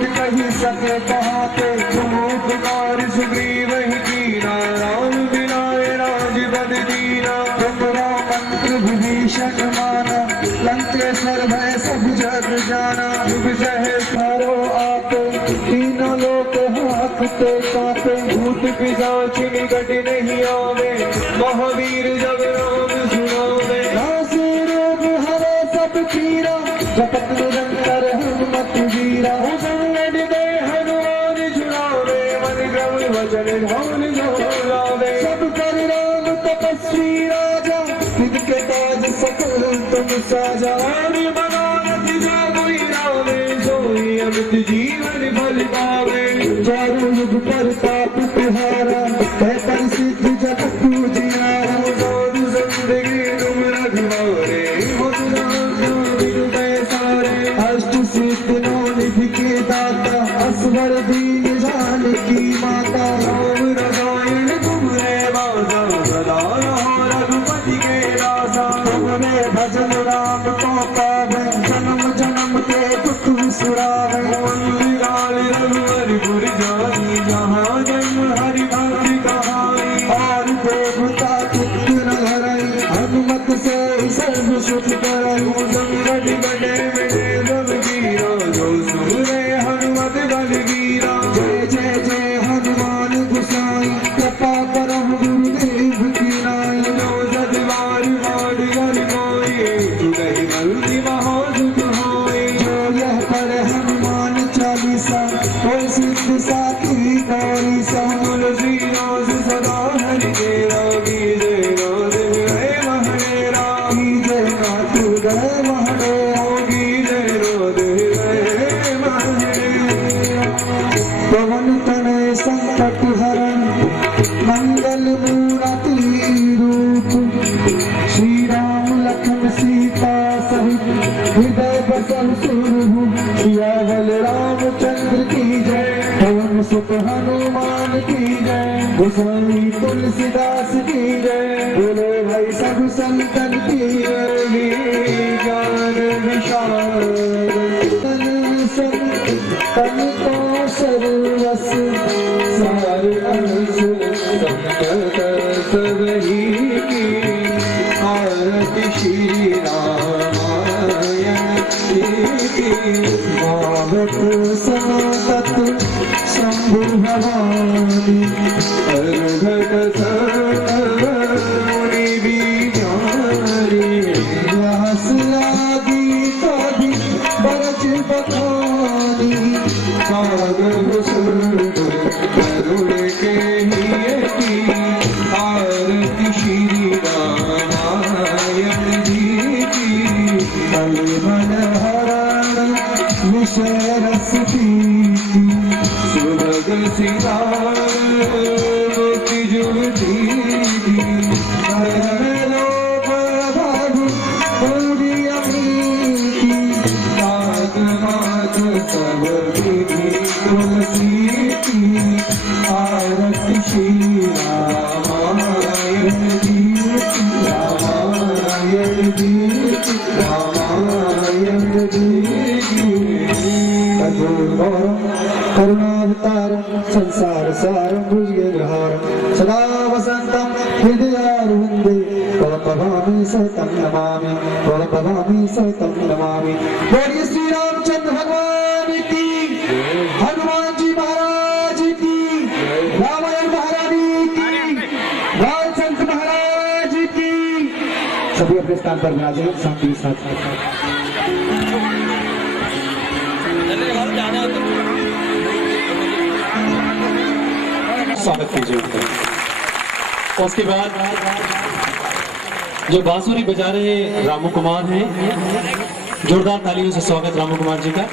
वेद कही सके कहाते, तुम उपकार सुग्रीव ही कीना, राम मिलाए राजपद दीना। तुम्हारा मंत्र विभीषण माना, लंकेश्वर भय सब जग जाना। युग सहस्रो आप, तीनों लोक हाकते कापे, भूत पिशाच निकट नहीं आवे, महावीर जब नाम सुनावे। नासे रोग हरे सब पीरा, जपत निरंतर हनुमत वीरा। संगत दे हनुमान छुड़ावे, मन क्रम वचन ध्यान जोड़ावे। सब कर राम तपस्वी राजा, तिनके काज सकल तुम साजा। मनोरथ जो कोई रावे, सोई अमित जीवन फल पावे। चारों युग प्रताप तुम्हारा, है परिसिद्ध जगत उजियारा। साधु संत के तुम रखवारे, अष्ट सिद्ध नौ निधि के दाता, असवर दीन जानकी माता। राम रसायन तुम्हारे बासा, सदा रहो रघुपति के दासा। तुम्हारे भजन राम को पावे, जन्म जन्म के दुख विसरावे। रघुवर जानी, जहाँ जन्म हरि भक्ति कहाई। और देवता चित्त न हरई, हनुमत से सर्व सुख करई। संकट कटे मिटे सब वीरा, जो सुरे हनुमत बलवीरा। जय जय जय हनुमान गोसाई, कृपा करहु गुरुदेव की नाई। जो सतबार बार हरि कोई, सुगहि बलि महासुख होई। जो यह पर हनुमान चालीसा, कोई सिद्ध साथी गौरी सा। तुलसी दास सदा हरि तेरा, जय नाथ गए महडेरा। जय नाथ गए महडेरा, जय नाथ गए महडेरा। पवन तनय संकट हरण, मंगल मूरति रूप। श्री राम लखन सीता सहित, हृदय बसल सुरभूप। सियावर रामचंद्र की जय, पवन सुत हनुमान की जय। गोसाई तुलसीदास की जय, बोलो भाई सब संतन की जय। ज्ञान विशाल तन संत, तन को सर्वस सार अंश। संत सबही की, आरती श्री रामायण की। भावत सतत शंभु भवानी, अर्घट मुनि बिचारी। व्यास लागी कभी बरज बखानी, कागज करुण के ही आरती श्री रामायण जी की। मन हरण विषय रस पीती, सुभग सिंगार मोति जुगती। लोक भागु गौरी अमीती, नाथ नाथ सब विधि तुलसी की। आरती श्री रामायण जी की, रामायण जी की, रामायण जी की। करुणावतारं संसार सारं भुजगेन्द्रहारं, सदा वसन्तं हृदयारविन्दे। वरभवामि सहितं नमामि, वरभवामि सहितं नमामि। बोलिए श्री रामचंद्र भगवान की, हनुमान जी महाराज की, रामायण महारानी की, रामचंद्र महाराज की। सभी अपने स्थान पर विराजे, शांति साथ। स्वागत कीजिए। उसके बाद जो बांसुरी बजा रहे रामू कुमार हैं, जोरदार तालियों से स्वागत रामू कुमार जी का।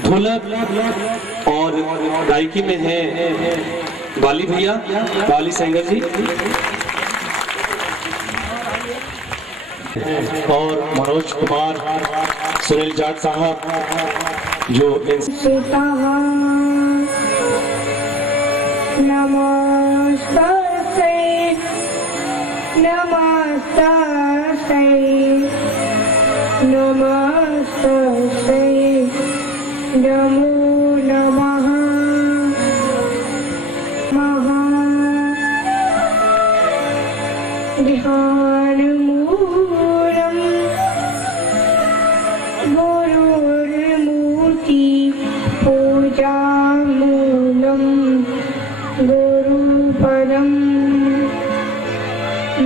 ढोलक और गायकी में है बाली भैया, बाली सेंगर जी, और मनोज कुमार, सुनील जाट साहब जो नमस्ते नमस्ते नमस्ते तस्मै नमो नमः। ध्यानमूलम् गुरुर्मूर्ति पूजामूलम् गुरुपदम्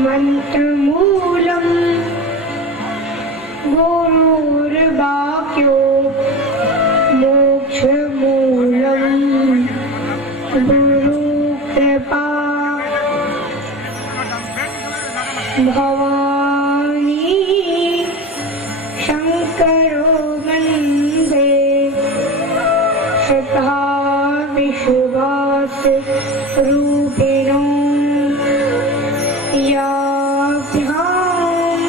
मन्त्रमूलम् गुरुर्वाक्यो मोक्षमूलम् गुरुकृपा भवानी शंकरो वन्दे श्रद्धा विश्वास रूपिणो याभ्यां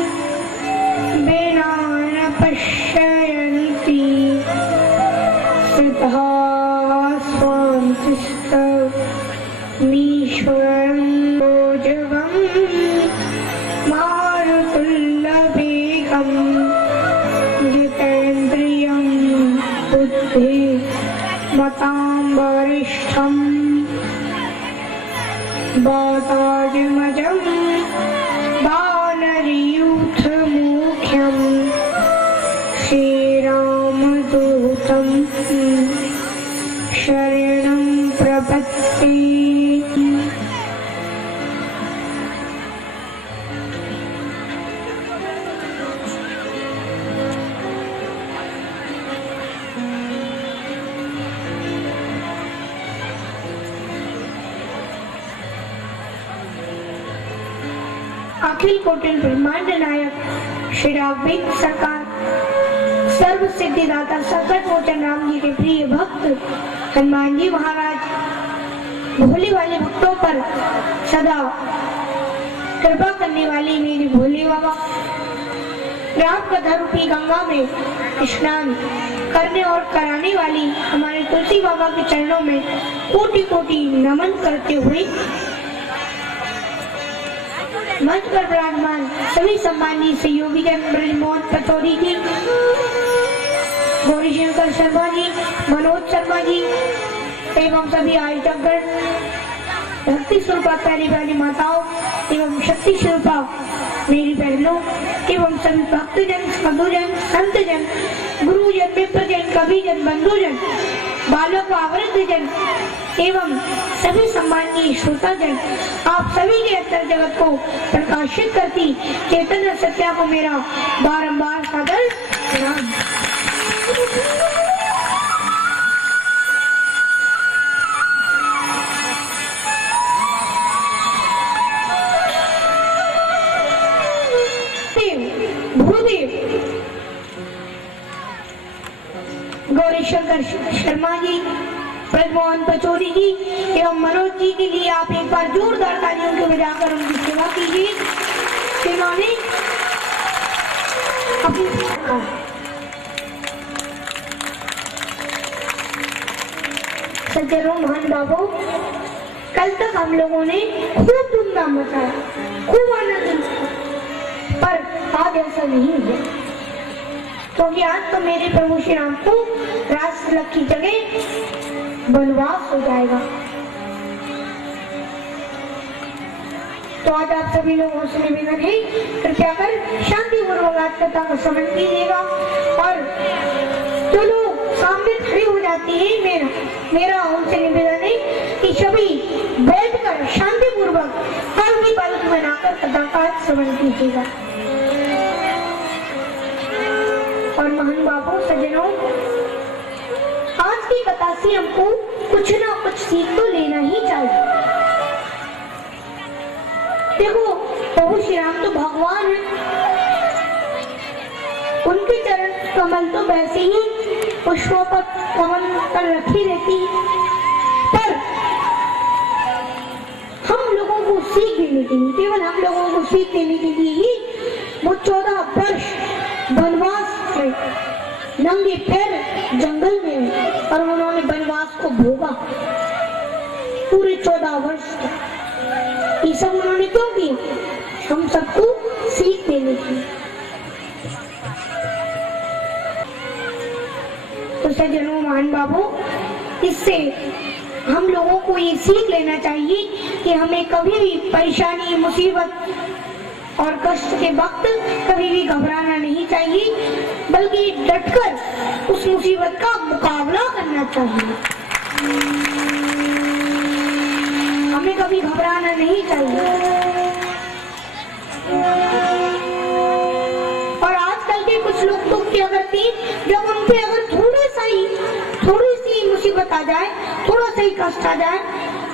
विना न पश्यन्ति श्रद्धा स्वान्तिस्तमीश्वरं भोजगम् मारुतुल्लभेकं जितेन्द्रियं बुद्धिमतां वरिष्ठं वाताजमजं वानरयूथमुख्यं श्रीरामदूतं शरणं प्रपद्ये। अखिल कोटिल ब्रह्मांड नायक श्री राघवेंद्र सरकार सर्व सिद्धिदाता संकट मोचन राम जी के प्रिय भक्त हनुमान जी महाराज भोले वाले भक्तों पर सदा कृपा करने वाले मेरे भोले बाबा राम कथा रूपी गंगा में स्नान करने और कराने वाली हमारे तुलसी बाबा के चरणों में कोटि कोटि नमन करते हुए मंच पर विराजमान सभी सम्मानीय सहयोगी जन ब्रजमोहन पचौरी जी, गौरीशंकर शर्मा जी, मनोज शर्मा जी एवं सभी आयोजकगण, भक्ति स्वरूपा प्यारी प्यारी माताओं एवं शक्ति स्वरूपा मेरी बहनों एवं सभी भक्तजन, साधुजन, संतजन, गुरुजन, मित्रजन, कविजन, बंधुजन, बालक वृद्धजन एवं सभी सम्मानीय श्रोताजन, आप सभी के अंतर जगत को प्रकाशित करती चैतन्य सत्या को मेरा बारंबार सादर प्रणाम। भूदेव गौरीशंकर शर्मा जी, ब्रजमोहन पचौरी जी एवं मनोज जी के लिए आप एक बार जोरदार तालियों के बजाकर उनकी सेवा कीजिए। जिन्होंने अपनी सज्जनों, महान बाबू, कल तक हम लोगों ने खूब धूमधाम मचाया, खूब आनंद लिया, पर आज ऐसा नहीं है क्योंकि आज तो मेरे प्रभु श्री राम को राज तिलक की जगह वनवास हो जाएगा। तो आज आप सभी लोगों से निवेदन है, कृपया कर शांति पूर्वक कथा को श्रवण कीजिएगा और जो लोग सामने खड़े हो जाते हैं मेरा उनसे निवेदन है कि सभी बैठकर शांति पूर्वक पल भी पल बनाकर कथा का श्रवण कीजिएगा। और महान बाबू, सज्जनों, आज की कथा से हमको कुछ ना कुछ सीख तो लेना ही चाहिए। देखो, प्रभु श्री राम तो भगवान है, उनके चरण कमल तो वैसे ही पुष्पों पर कमल पर रखी रहती है, पर हम लोगों को सीख देने के लिए, केवल हम लोगों को सीख देने के लिए ही वो 14 वर्ष वनवास से नंगे पैर जंगल में और उन्होंने वनवास को भोगा पूरे 14 वर्ष तक। ये सब उन्होंने क्यों किया? हम सबको सीख देने की। तो सज्जनों, मान बाबू, इससे हम लोगों को ये सीख लेना चाहिए कि हमें कभी भी परेशानी, मुसीबत और कष्ट के वक्त कभी भी घबराना नहीं चाहिए, बल्कि डटकर उस मुसीबत का मुकाबला करना चाहिए। हमें कभी घबराना नहीं चाहिए। और आजकल के कुछ लोग तो क्या करते हैं, जब उन पे अगर थोड़ी सी मुसीबत आ जाए, थोड़ा सा ही कष्ट आ जाए,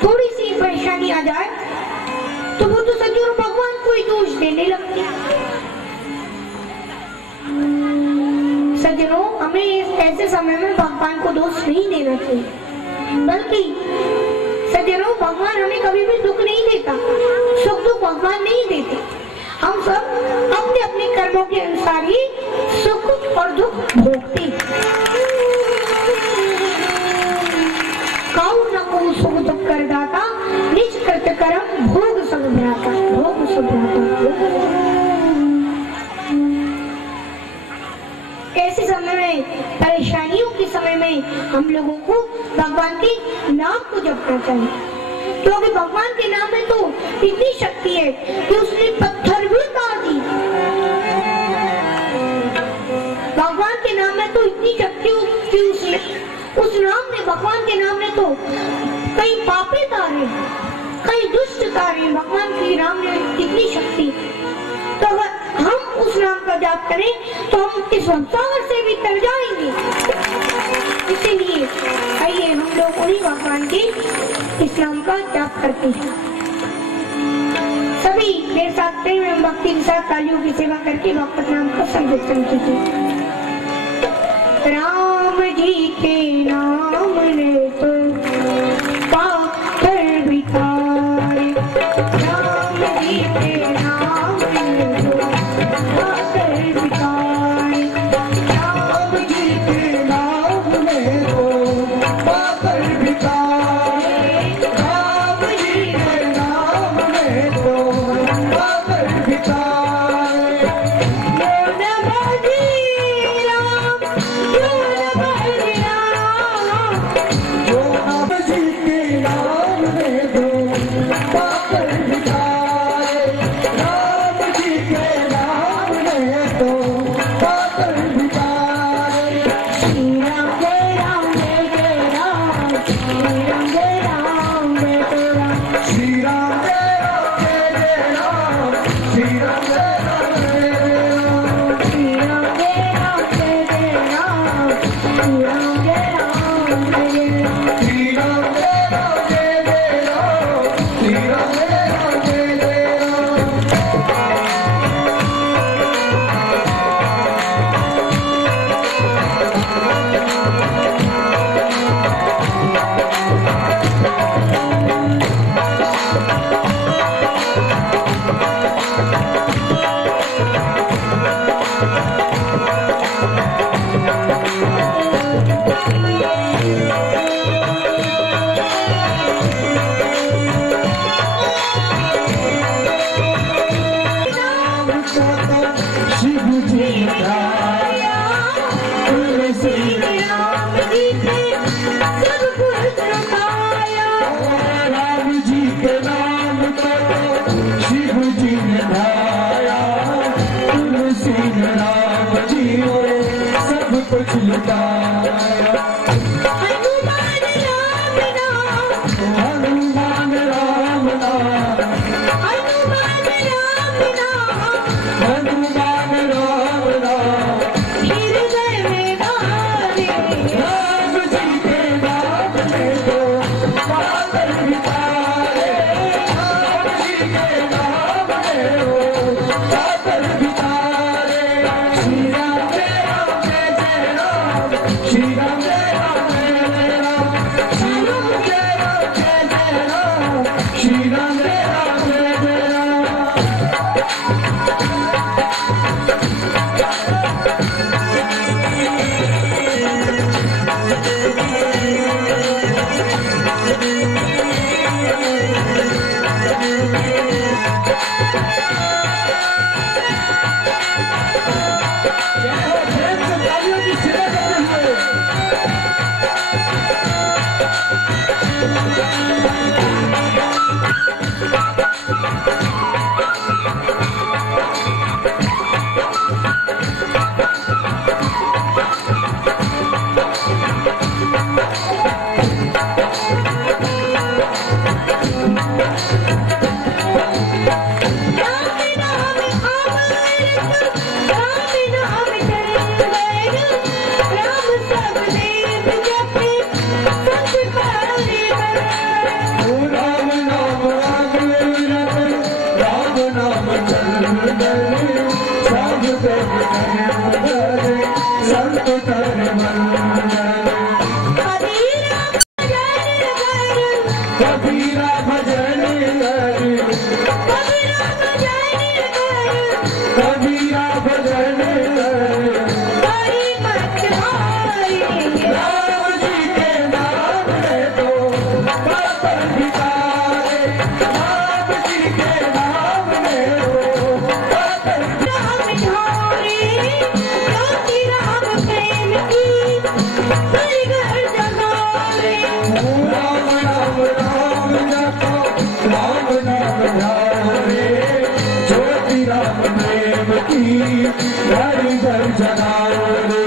थोड़ी सी परेशानी आ जाए, तो वो तो सज्जनों भगवान को ही दोष देने लगते हैं। सज्जनों, हमें ऐसे समय में भगवान को दोष नहीं देना चाहिए, बल्कि सज्जनों, भगवान हमें कभी भी दुख नहीं देता, सुख दुख भगवान नहीं देते। हम सब अपने अपने कर्मों के अनुसार ही सुख और दुख भोगते हैं। काऊ न को सुख दुख कर दाता, निज कृत कर्म भोग सब भ्राता, भोग सब भ्राता। ऐसे समय में, परेशानियों के समय में हम लोगों को भगवान के नाम को जपना चाहिए, क्योंकि भगवान के नाम में तो इतनी शक्ति है कि उसने पत्थर भी काट दी। भगवान के नाम में तो इतनी शक्ति कि उसने, उस नाम ने, भगवान के नाम ने तो कई पापी तारे, कई दुष्ट तारे, भगवान के नाम ने इतनी शक्ति। तो अगर हम उस नाम का जाप करें तो हम इस संसार से भी तर जाएंगे। इसीलिए आइए हम लोग उन्हीं भगवान के इस नाम का जाप करते हैं। सभी मेरे साथ प्रेम एवं भक्ति के साथ तालियों की सेवा करके भगवत नाम का संकीर्तन कीजिए। राम जी के नाम ले तो पाथर बिताए, राम जी के नाम ले तो पाथर बिताए, राम जी के नाम में तो पाथर बिताए, राम जी के नाम में तो पाथर बिताए। श्री राम कबीरा भजन कर, कबीरा भजन कर, राम जी के नाम में तो पापन बिताए, राम जी के नाम में तो पापन घर घर जगाओ रे, ज्योति राम प्रेम की घर घर जगाओ रे,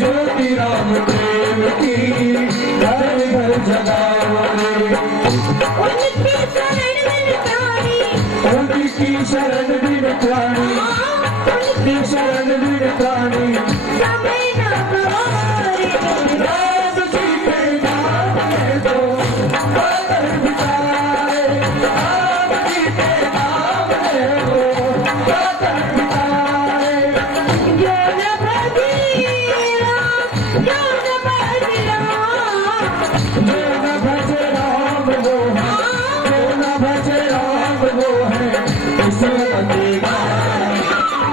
ज्योति राम प्रेम की घर घर जगाओ रे। उनकी शरण बिन प्राणी, उनकी शरण बिन प्राणी, उनकी शरण बिन प्राणी समय न गवारे, राम जी के नाम में तो पागल बिताए, राम जी के नाम में तो पागल बिताए। जो न भजेरा, जो न भजेरा, जो न भजे राम वो है, जो न भजे राम वो है, इसे बंदेगा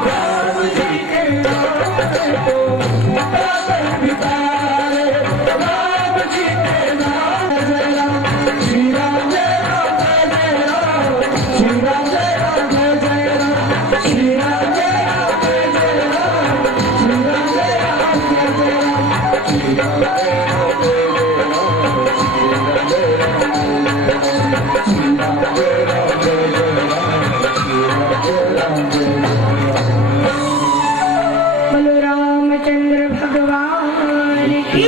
राम जी के नाम में तो पागल बिताए, राम जी के नाम जय राम, श्री राम जय राम जय राम, श्री राम जय राम जय राम, श्री राम जय राम जय राम, श्री राम जय राम जय राम, श्री राम जय राम जय राम, श्री राम जय राम जय राम, श्री राम जय राम जय राम। बोलो रामचंद्र भगवान की।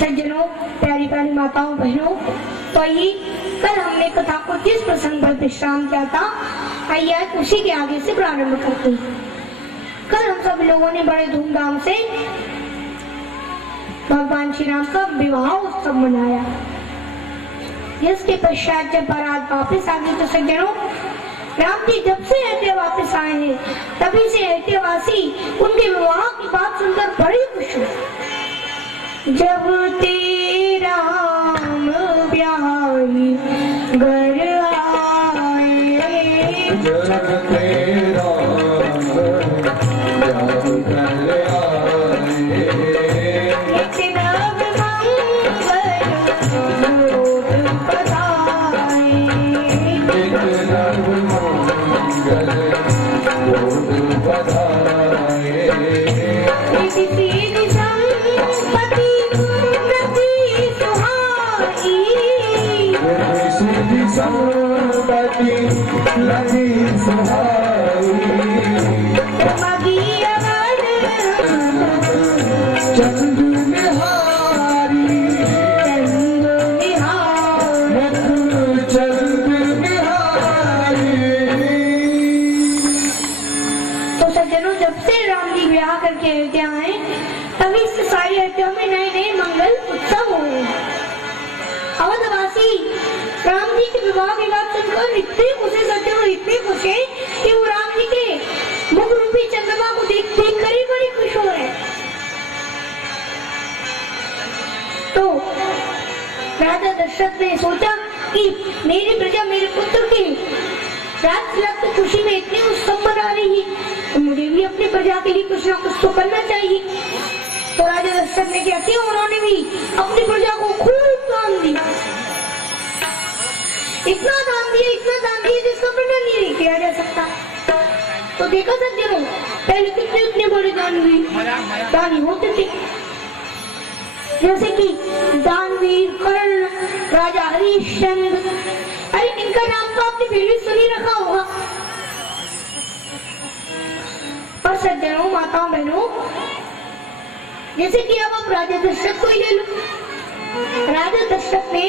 सज्जनों, प्यारी प्यारी माताओं बहनों, तो आइए कल हमने कथा को जिस प्रसंग पर विश्राम किया था, आइए आज उसी के आगे से प्रारंभ करते हैं। कल हम सब लोगों ने बड़े धूमधाम से भगवान श्री राम का विवाह उत्सव मनाया। इसके पश्चात जब बारात वापस आ गई तो सज्जनों, राम जी जब से अयोध्या वापस आए हैं तभी से अयोध्यावासी उनके विवाह की बात सुनकर बड़े खुश हुए। जब तेरा राम ब्याही घर आए, जब तेरा संपत्ति लगी सुहाई, चंद निहारी, चंद निहारी। तो सज्जनों, जब से राम जी विवाह करके अयोध्या आए तभी से सारी अयोध्या में नए नए मंगल उत्सव हुए। अवधवासी राम जी के विवाह की बात सुनकर इतने खुशे सज्जनों, इतने खुशे कि वो राम जी के मुख रूपी चंद्रमा को देख कर ही बड़ी खुश हो रहे। तो राजा दशरथ ने सोचा कि मेरी प्रजा मेरे पुत्र के राजतिलक की खुशी में इतनी उत्सव मना रही है तो मुझे भी अपनी प्रजा के लिए कुछ ना कुछ तो करना चाहिए। तो राजा दशरथ ने क्या किया, उन्होंने भी अपनी प्रजा को खूब दान दिया। इतना दान दिया जिसका वर्णन नहीं किया जा सकता। तो देखा सज्जनों, पहले कितने इतने बड़े दानी होते थे, जैसे कि दानवीर, कर्ण, राजा हरिश्चंद्र। अरे इनका नाम तो आपने फिर भी सुनी रखा होगा। और सज्जनों, माताओं बहनों, जैसे कि अब आप राजा दशरथ को ही ले लो। राजा दशरथ ने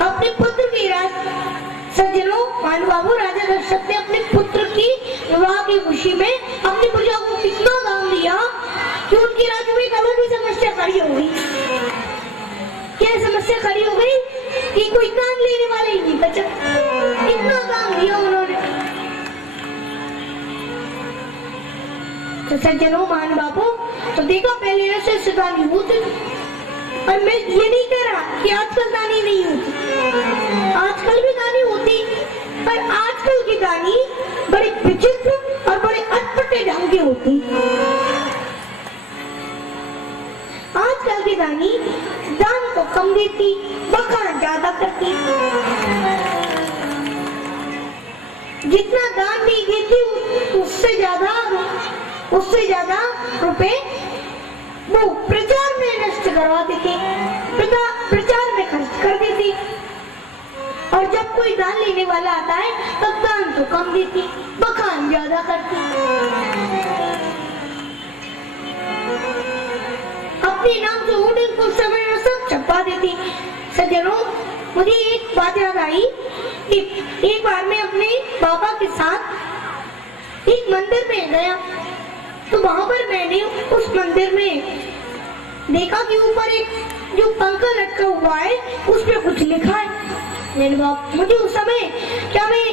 अपने पुत्र की सज्जनों, महानुभावों, राजा दशरथ ने अपने पुत्र की विवाह की खुशी में अपनी प्रजा को कितना दान दिया कि उनके राज्य में एक अलग ही समस्या खड़ी हो गई। क्या समस्या खड़ी हो गई कि कोई दान लेने वाले ही नहीं बचा। इतना दान दिया उन्होंने। तो सज्जनों, महानुभावों, तो देखा पहले ऐसे दानी होते। और मैं ये नहीं कह रहा कि आजकल दानी नहीं होती, आजकल भी दानी होती, पर आजकल की दानी बड़े विचित्र और बड़े अटपटे ढंग की होती। आजकल की दानी दान तो कम देती, बखान ज्यादा करती। जितना दान नहीं देती उससे ज्यादा रुपए वो प्रचार में नष्ट करवा देती, प्रचार में खर्च कर देती। और जब कोई दान लेने वाला आता है तब दान तो कम देती, बखान ज्यादा करती। अपने नाम से होर्डिंग कुछ समय में सब छपवा देती। सज्जनों, मुझे एक बात याद आई कि एक बार मैं अपने पापा के साथ एक मंदिर में गया, तो वहां पर मैंने उस मंदिर में देखा कि ऊपर एक जो पंखा लटका हुआ है उस पे कुछ लिखा है। मैंने बाप, मुझे उस समय, क्या मैं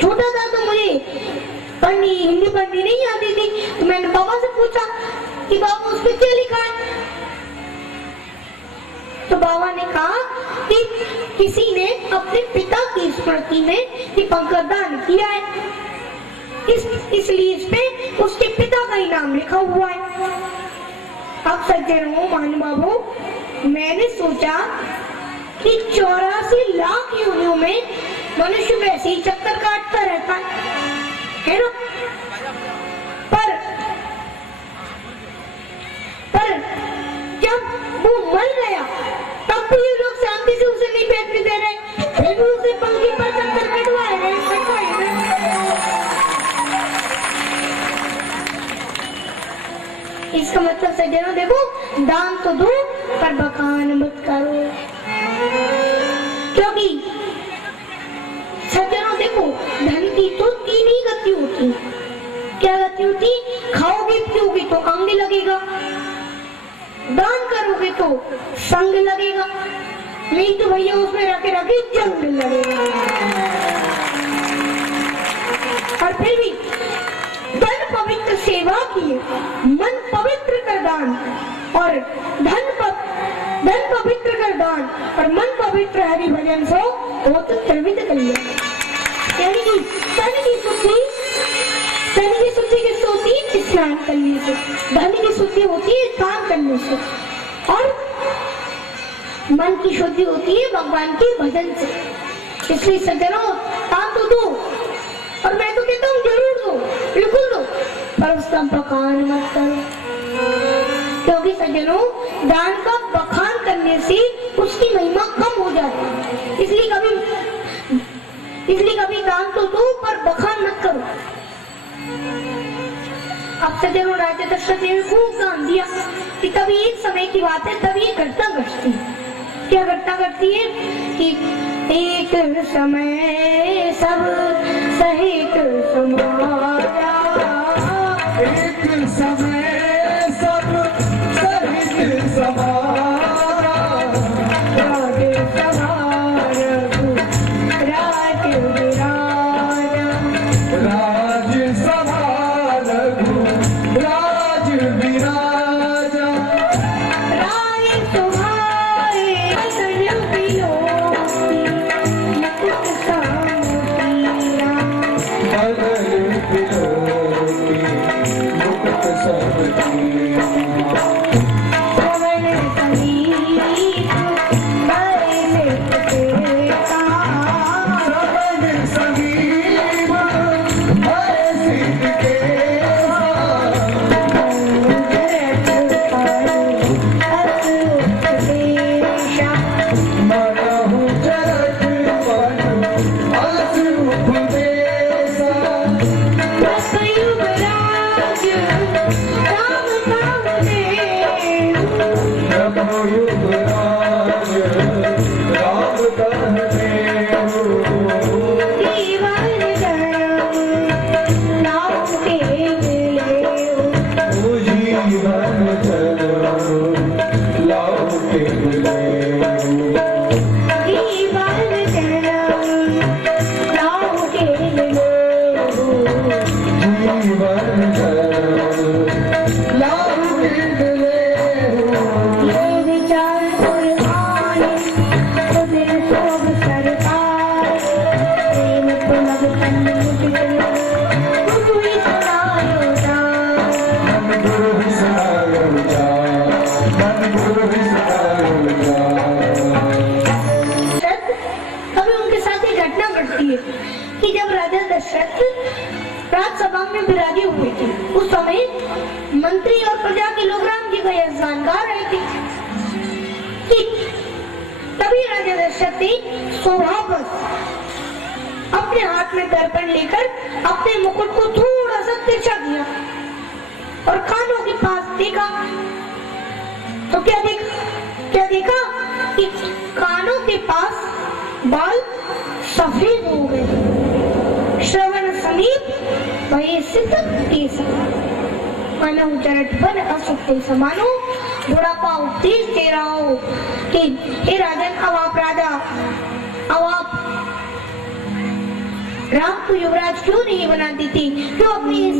छोटा था तो मुझे हिंदी पढ़नी नहीं आती थी, तो मैंने बाबा से पूछा कि बाबा उस पे क्या लिखा है। तो बाबा ने कहा कि किसी ने अपने पिता की स्मृति में ये पंखा दान किया है, इसलिए इस पे उसके पिता का ही नाम लिखा हुआ है। अब सज्जनों, महानुभावों, मैंने सोचा कि 84 लाख योनियों में मनुष्य वैसे ही चक्कर काटता रहता है ना। पर जब वो मर गया तब भी ये लोग शांति से उसे नहीं बैठने दे रहे, फिर भी उसे पंखे पर चक्कर कटवाए गए। इसका मतलब सज्जनों देखो, दान तो दो पर बखान मत करो। क्योंकि सज्जनों देखो, धन की तो 3 ही गति होती। क्या गति होती? खाओगे पियोगे तो अंग लगेगा, दान करोगे तो संग लगेगा, नहीं तो भैया उसमें रखे रखे जंग लगेगा। और फिर भी धन पवित्र सेवा की, मन पवित्र कर दान, और धन पवित्र कर दान और मन पवित्र हरि भजन सो वो तो त्रिविध कल्याण। यानी कि तन की शुद्धि किससे होती है? स्नान करने से। धन की शुद्धि होती है दान करने से, और मन की शुद्धि होती है भगवान के भजन से। इसलिए सज्जनों, दान तो दो, और मैं तो कहता हूँ जरूर दो, बिल्कुल दो, पर उसका बखान मत करो। क्योंकि सज्जनों, दान का बखान करने से उसकी महिमा कम हो जाती है। इसलिए कभी दान तो दो पर बखान मत करो। अब सज्जनों, राजा दशरथ ने खूब दान दिया कि तभी एक समय की बात है, तभी ये घटना घटती है। क्या घटना घटती है कि एक समय सब सहित समाजा, एक समय सब सहित समाजा, राज सभा रघु राज विराजा, राज तुम्हारे मुकुट सब युगराज राम कहते हो। राजसभा में विराजे हुए थे। उस समय मंत्री और प्रजा के लोग राम जी का यह गान गा रहे थे कि तभी राजा दशरथ ने स्वभाववश अपने हाथ में दर्पण लेकर अपने मुकुट को थोड़ा सा तिरछा किया और कानों के पास देखा तो क्या देखा कि कानों के पास बाल सफेद हो गए, श्रवण समीप वही सिद्ध केस मानो जरट बन असुख समानो, बुढ़ापा उपदेश दे रहा हो कि हे राजन, अब आप राजा, अब आप राम को युवराज क्यों नहीं बना देते, क्यों अपने इस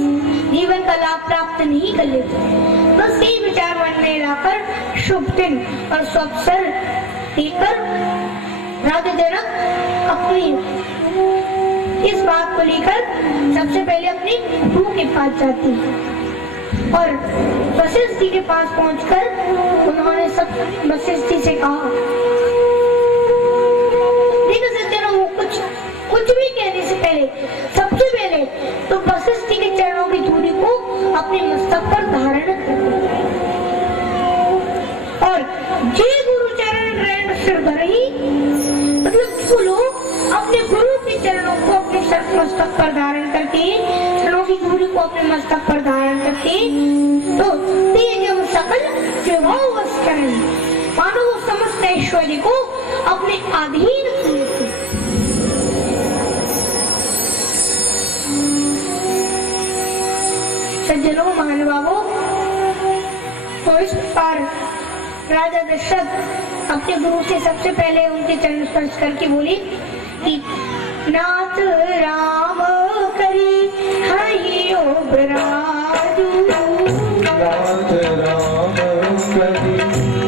जीवन का लाभ प्राप्त नहीं कर लेते। बस यही विचार मन में लाकर शुभ दिन और अवसर देकर राजा जनक अपनी इस बात को लेकर सबसे पहले अपने गुरु के पास जाती है और वशिष्ठ जी के पास पहुंचकर उन्होंने सब वशिष्ठ जी से कहा, देखो सज्जनों, कुछ भी कहने से पहले सबसे पहले तो वशिष्ठ जी के चरणों की धूलि को अपने मस्तक पर धारण करते और जे गुरु चरण ग्रहण सिर धरहि, मतलब वो लोग अपने गुरु के चरणों को अपने मस्तक पर धारण करके, चरणों की धूलि को अपने मस्तक पर धारण करके तो तेज सकल विभव वश करें, मानो वो समस्त ऐश्वर्य को अपने अधीन करते। सज्जनों, महानुभावों, तो इस प्रकार राजा दशरथ अपने गुरु से सबसे पहले उनके चरण स्पर्श करके बोले कि नाथ राम करी हरि योग राजू, नाथ राम करी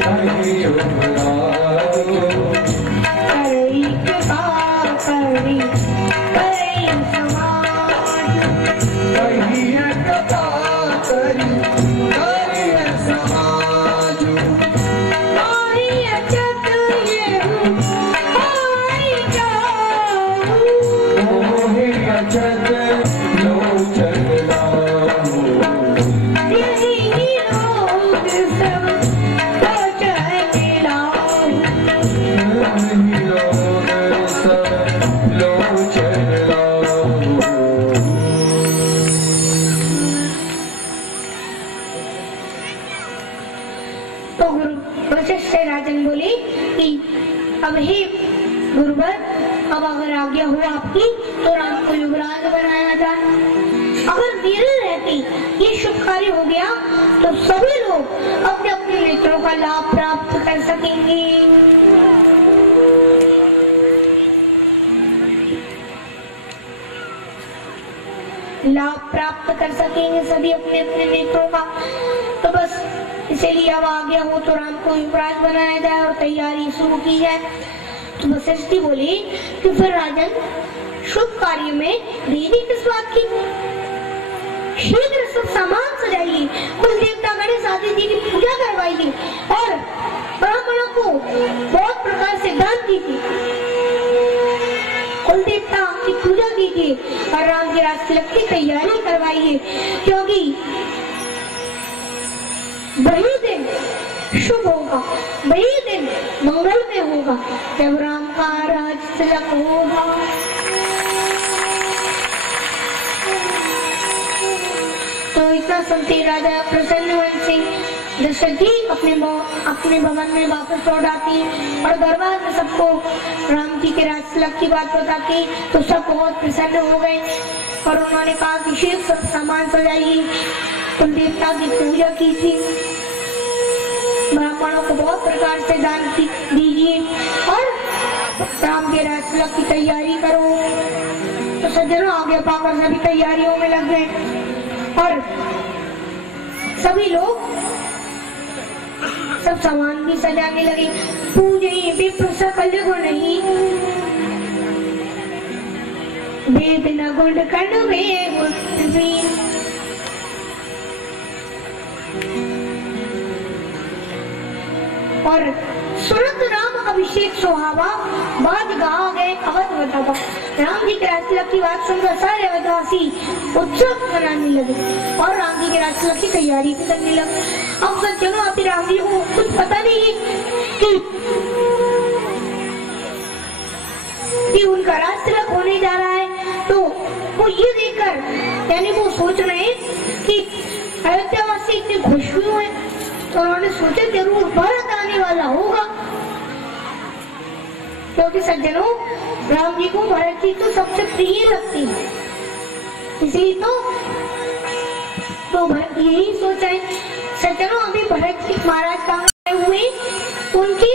हरि योग राजू, करई कृपा करी करई समाज, कही कथा करी करी समाज, आई अचत येहू आई जाऊ, मोहि अचत लोचन लाहू, यही लोग सब लोचन लाऊ। यही लोग सब लोचन लाहू। तो गुरु वशिष्ठ से राजन बोले कि अब हे गुरुवर, अब अगर आज्ञा हो आपकी तो राम को युवराज बनाया जाए। अगर मेरे रहते ये शुभ कार्य हो गया तो सभी लोग अपने अपने नेत्रों का लाभ प्राप्त कर सकेंगे। लाभ प्राप्त कर सकेंगे सभी अपने अपने नेत्रों का। तो बस इसीलिए अब आज्ञा हो तो राम को युवराज बनाया जाए और तैयारी शुरू की जाए। तो वशिष्ठ जी बोले कि फिर राजन, शुभ कार्य में देरी किस बात की, शीघ्र सब सामान सजाइए, कुल देवता गणेश आदि जी की पूजा करवाइए और ब्राह्मणों को बहुत प्रकार से दान दीजिए, कुल देवता की पूजा कीजिए और राम के राज तिलक की तैयारी करवाइए, क्योंकि वही दिन शुभ होगा, वही दिन मंगल में होगा जब राम का राज तिलक होगा। तो इतना सुनते राजा प्रसन्न मन से दशरथ जी अपने भवन में वापस लौट आती और दरबार में सबको राम जी के राज तिलक की बात बताती तो सब बहुत प्रसन्न हो गए और उन्होंने कहा कि शीघ्र सब सामान सजाइए, कुल देवता की पूजा कीजिए, ब्राह्मणों को बहुत प्रकार से दान दीजिए और राम के राज तिलक की तैयारी करो। तो सज्जनों, आगे पाकर सभी तैयारियों में लग गए और सभी लोग सब सामान भी सजाने लगे। पूजे विप्र सकल गुणी, वेद न गुण कंड वे और सुरत राम अभिषेक सुहावा, बाज गा गए अवध बतावा। राम जी के राजतिलक की बात सुनकर सारे अवधवासी उत्सव मनाने लगे और राम जी के राजतिलक की तैयारी भी करने लगे। अब सज्जनों, अभी राम जी को कुछ पता नहीं कि उनका राजतिलक होने जा रहा है, तो वो ये देखकर, यानी वो सोच रहे हैं कि अयोध्यावासी इतने खुश हुए हैं, तो उन्होंने सोचा जरूर भरत आने वाला होगा, क्योंकि सज्जनों राम जी को भरत जी तो सबसे प्रिय लगती है, इसलिए तो भरत यही सोचा है। सज्जनों, अभी भरत जी महाराज कहाँ गए हुए, उनकी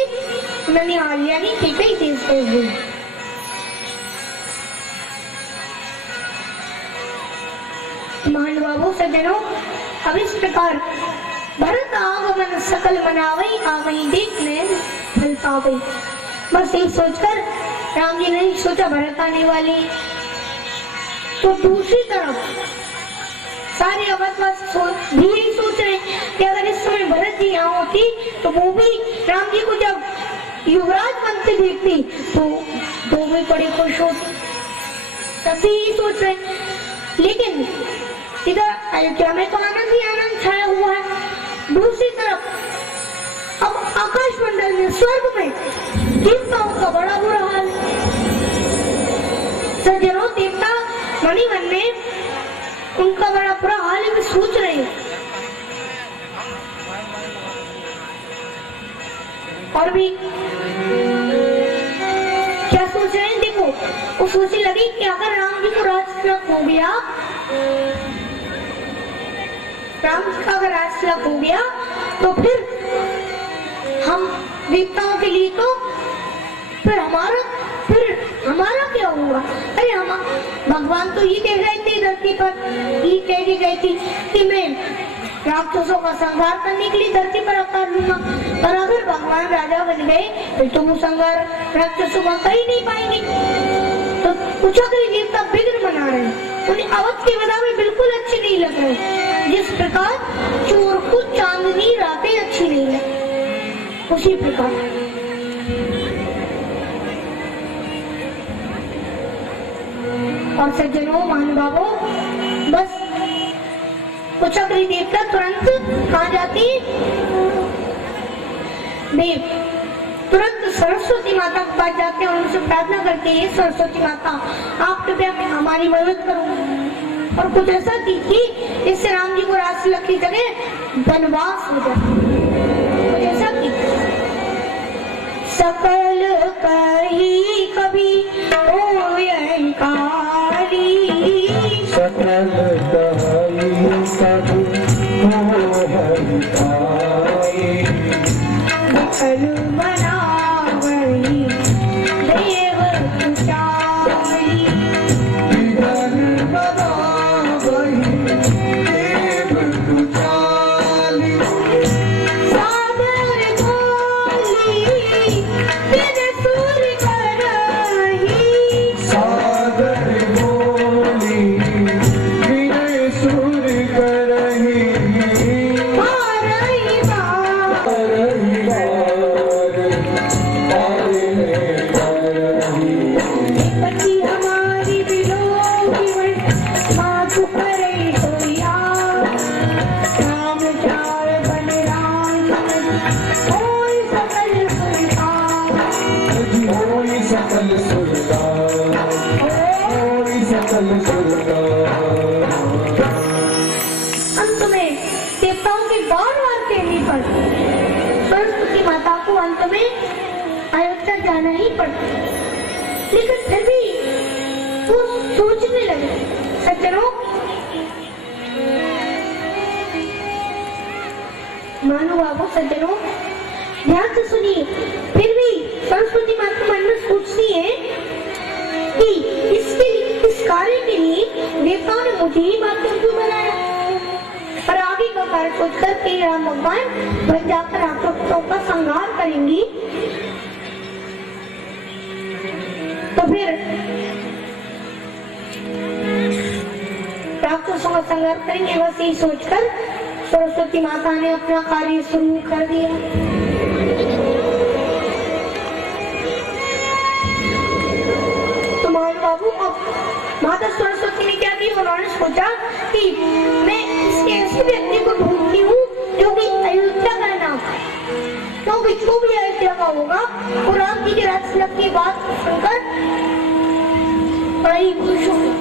ननिहाल यानी कई देश गए हुए। महानुभावों सज्जनों, अब इस प्रकार भरत आगमन सकल मनावई, आवई देखने फल पावई। बस यही सोचकर राम जी ने सोचा भरत आने वाले, तो दूसरी तरफ सारे अवधवासी भी यही सोच रहे कि अगर इस समय भरत जी यहाँ होती तो वो भी राम जी को जब युवराज बनते देखती तो वो भी बड़े खुश होते। सभी यही सोच रहे, लेकिन इधर अयोध्या में तो आनंद ही आनंद छाया हुआ है। दूसरी तरफ अब आकाश मंडल में, स्वर्ग में देवताओं का बड़ा बुरा हाल है। सज्जनों, देवता मणिवन में उनका बड़ा बुरा हाल है, सोच रहे हैं। और भी क्या सोच रहे हैं, देखो वो सोचने लगी कि अगर राम जी को राजतिलक हो गया, राम जी का अगर राजतिलक हो गया तो फिर हम देवताओं के लिए तो फिर हमारा क्या होगा। अरे हम भगवान तो ये कह रहे थे धरती पर, ये कह के गई थी कि मैं राक्षसों का संहार करने के लिए धरती पर अवतार लूंगा, पर अगर भगवान राजा बन गए फिर तो वो संहार राक्षसों का कर ही नहीं पाएंगे। तो पूछा कि देवता विघ्न बना रहे हैं, उन्हें अवध के बदावे बिल्कुल अच्छे नहीं लग रहे। जिस प्रकार चोर को चांदनी रातें अच्छी नहीं लगी, उसी प्रकार और सज्जनों महानुभावों, बस उचक्री देवता तुरंत कहाँ जाती, देव तुरंत सरस्वती माता के पास जाते हैं और उनसे प्रार्थना करते हैं, सरस्वती माता आप कृपया हमारी मदद करो और कुछ ऐसा कीजिए इससे राम जी को राजतिलक की जगह वनवास हो जाए। कुछ ऐसा कीजिए। सकल कही कभी ओयंकारी, सकल कही कभी ओयंकारी, विकल बनावई देव तुचारी, विकल बनावई देव तुचारी, सागर बोली बिन सुर करही, सागर बोली बिन सुर करही, मारई बार करही पति हमारी बिलोकी मातु करे सोया, राम चार बन राम होई सकल सुरकार, होई सकल सुरकार, होई सकल सुरकार। अंत में देवताओं के बार-बार कहने पर सरस्वती माता को अंत में अयोध्या जाना ही पड़ता, लेकिन फिर भी वो सोचने लगे। सज्जनों महानुभावों, सज्जनों ध्यान से सुनिए। फिर भी सरस्वती माता मन में सोचती है कि इस कार्य के लिए देवताओं ने मुझे ही माध्यम क्यों बनाया, पर आगे का कार्य सोचकर कि राम भगवान वन जाकर राक्षसों का संहार करेंगी, तो फिर राक्षसों का संहार करेंगे। बस यही सोचकर सरस्वती माता ने अपना कार्य शुरू कर दिया। बाबू माता सरस्वती ने क्या किया, उन्होंने सोचा कि मैं किसी ऐसे व्यक्ति को ढूंढती हूँ जो कि अयोध्या का नाम, क्योंकि जो भी अयोध्या का होगा वो राम जी के राजतिलक की बात सुनकर बड़ी खुश होगी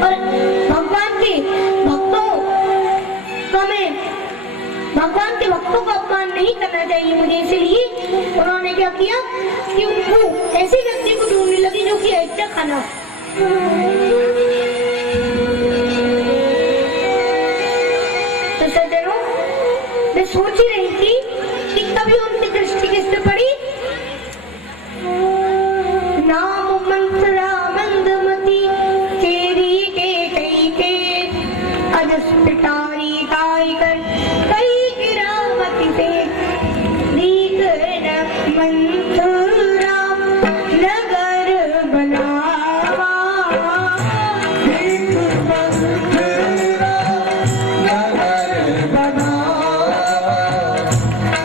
और भगवान के भक्तों का अपमान नहीं करना चाहिए मुझे, इसलिए उन्होंने क्या किया कि वो ऐसे व्यक्ति को ढूंढने लगी जो कि अयोध्या का नाम। तो सज्जनों, मैं सोच ही रही थी कि तभी उनकी दृष्टि किस पे पड़ी, नाम मंत्रा मंदमती तेरी के कई के अजस पिटारी ताई कर कई गिरावती से दीक न मंत्रा नगर बनावा, दीक मंत्रा नगर बनावा,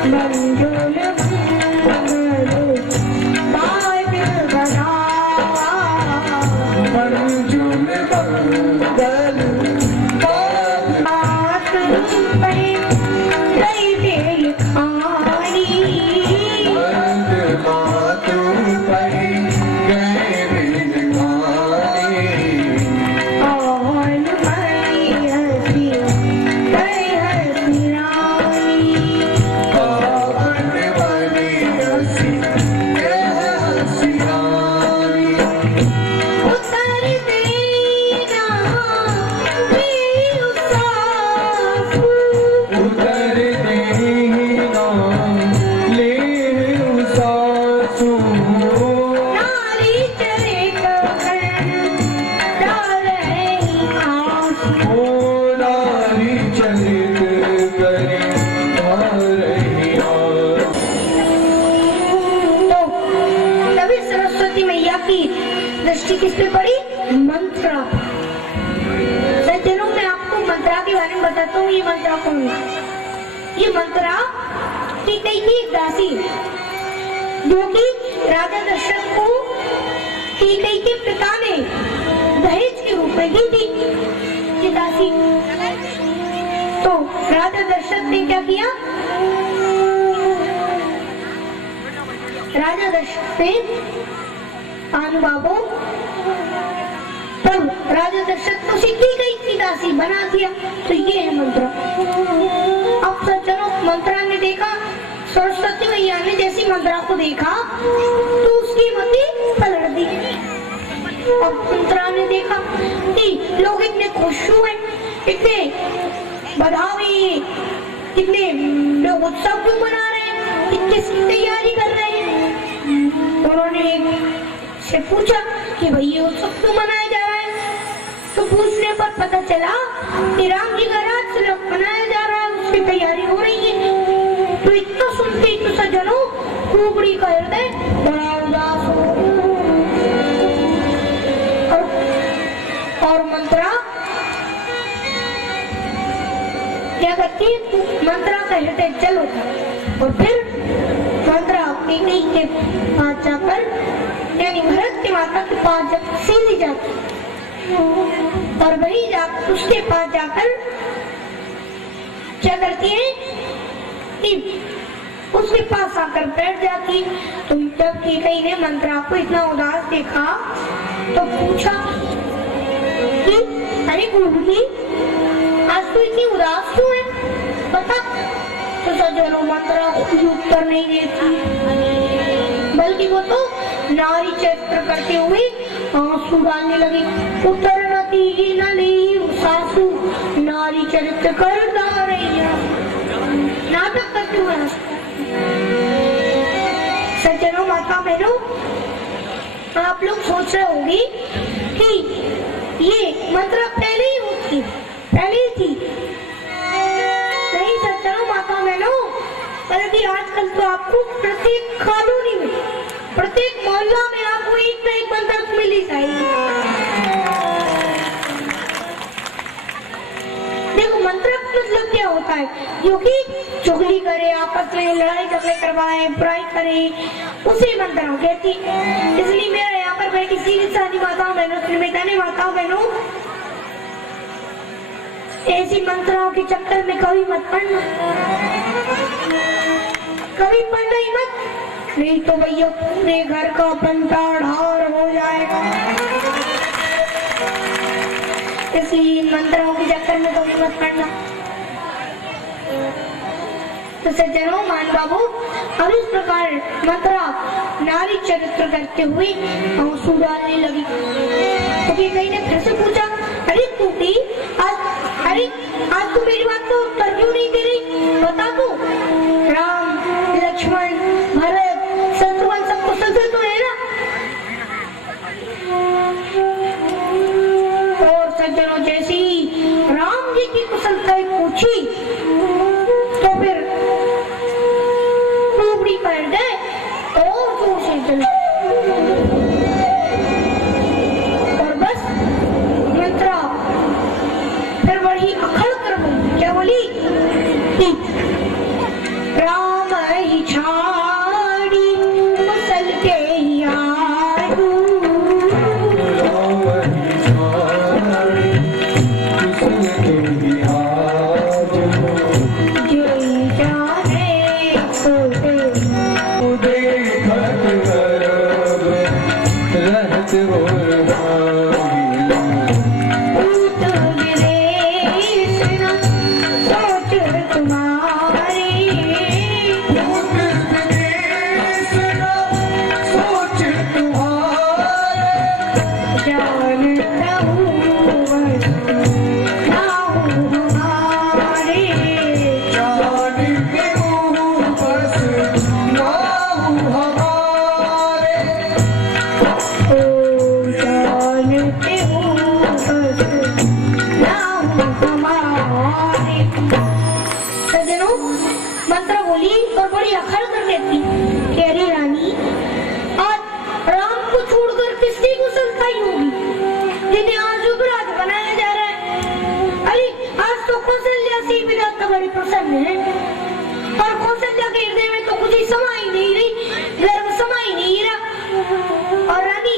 मंजुल दृष्टि किस पे पड़ी, मंत्रा। सज्जनों, मैं आपको मंत्रा के बारे में बताता हूँ। ये मंत्रा कौन है? ये मंत्रा कैकेयी की एक दासी जो कि राजा दशरथ को कैकेयी के पिता ने दहेज के रूप में दी थी ये दासी। तो राजा दशरथ ने क्या किया, राजा दशरथ ने बाबू तब राजा दशरथ को कैकेयी की दासी बना दिया। तो ये है मंत्रा। अब सज्जनों, मंत्रा ने देखा, सरस्वती मैया ने जैसी मंत्रा को देखा तो उसकी मति पलट दी। अब मंत्रा ने देखा कि लोग इतने खुश हुए, इतने बधाई, कितने लोग उत्सव क्यों मना रहे हैं, कितनी तैयारी कर रहे हैं। उन्होंने से पूछा कि भाई ये उत्सव क्यों मनाया जा रहा है। तो पूछने पर पता चला कि राम जी का राजतिलक मनाया जा रहा है, उसकी तैयारी हो रही है। तो इतना सुनते तो सज्जनों, कुबड़ी का हृदय बड़ा उदास हो। और मंत्रा क्या करती है, मंत्रा का हृदय जल होता और फिर मंत्रा कैकेयी के पास जाकर, यानी भरत की माता के पास जब सीधी जाती और वही उसके पास जाकर क्या करती है कि उसके पास आकर बैठ जाती। तो जब कैकेयी ने मंत्रा को इतना उदास देखा तो पूछा कि अरे कुबड़ी, आज तो इतनी उदास क्यों है, बता। तो सज्जनों, मंत्रा कोई उत्तर नहीं देती, बल्कि वो तो नारी चरित्र करते हुए आंसू डालने लगी। उतर नती नली सासू नारी चरित्र कर रही है, नाटक करते हुए। सज्जनों, माता बहनों, आप लोग सोच रहे होंगे कि ये मंत्रा पहले ही होती, पहले ही थी। नहीं सज्जनों, माता बहनों, बल्कि आजकल तो आपको प्रत्येक कॉलोनी में, प्रत्येक मोहल्ला में आपको एक न एक मंत्र मिल ही जाएगी। देखो, मंत्र मतलब क्या होता है, जो कि चुगली करे, आपस में लड़ाई झगड़े करवाए, बुराई करे, उसे मंत्र कहती है। इसलिए मेरा पर बैठी सीधी सादी माताओं बहनों, निर्मिताने माताओं बहनों, ऐसी मंत्राओं के चक्कर में कभी मत पड़ना, कभी पढ़ना ही मत, नहीं तो भैया पूरे घर का पंता ढार हो जाएगा। इसलिए मंत्राओं के चक्कर में कभी मत पड़ना। तो सज्जनों, मान बाबू अब इस प्रकार मंत्रा नारी चरित्र करते हुए आंसू डालने लगी। तो कहीं ने फिर से पूछा, अरे टूटी, आज तू मेरी बात का उत्तर क्यों नहीं दे रही? बता तू, राम लक्ष्मण भरत शत्रुघ्न सब कुशल से तो है ना? और सज्जनों, जैसे ही राम जी की कुशलता पूछी तो फिर टूबड़ी पड़ गए और जोर से चल, और बस मंत्रा फिर बड़ी अखड़ कर बोली। क्या बोली? राम ही छाड़ी कुशल के यारू, प्रसन्न है, और कौशल्या के हृदय में तो कुछ ही समा ही नहीं रही, गर्व समा ही नहीं रहा। और रानी,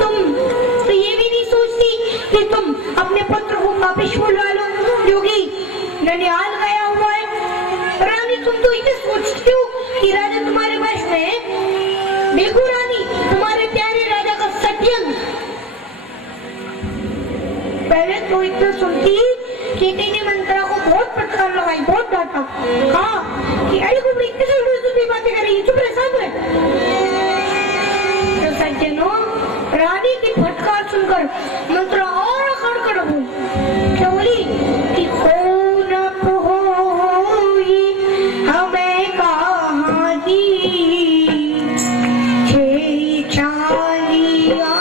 तुम तो ये भी नहीं सोचती कि तुम अपने पुत्र को वापिस बुलवा लो, जो कि ननिहाल गया हुआ है। रानी, तुम तो ये सोचती हो कि राजा तुम्हारे वश में है। देखो रानी, तुम्हारे प्यारे राजा का सत्यंग। पहले तो इतना सुनती कि ने मंत्रा को बहुत फटकार लगाई, बहुत डांटा, कहा कि अरे कुबड़ी किस बातें कर रही है, चुप रहे, शांत रहे। तो सज्जनों, रानी की फटकार सुनकर मंत्रा और अकड़ बोली। क्या बोली? कि कौन होई हमें कहाँ दी छे चालिया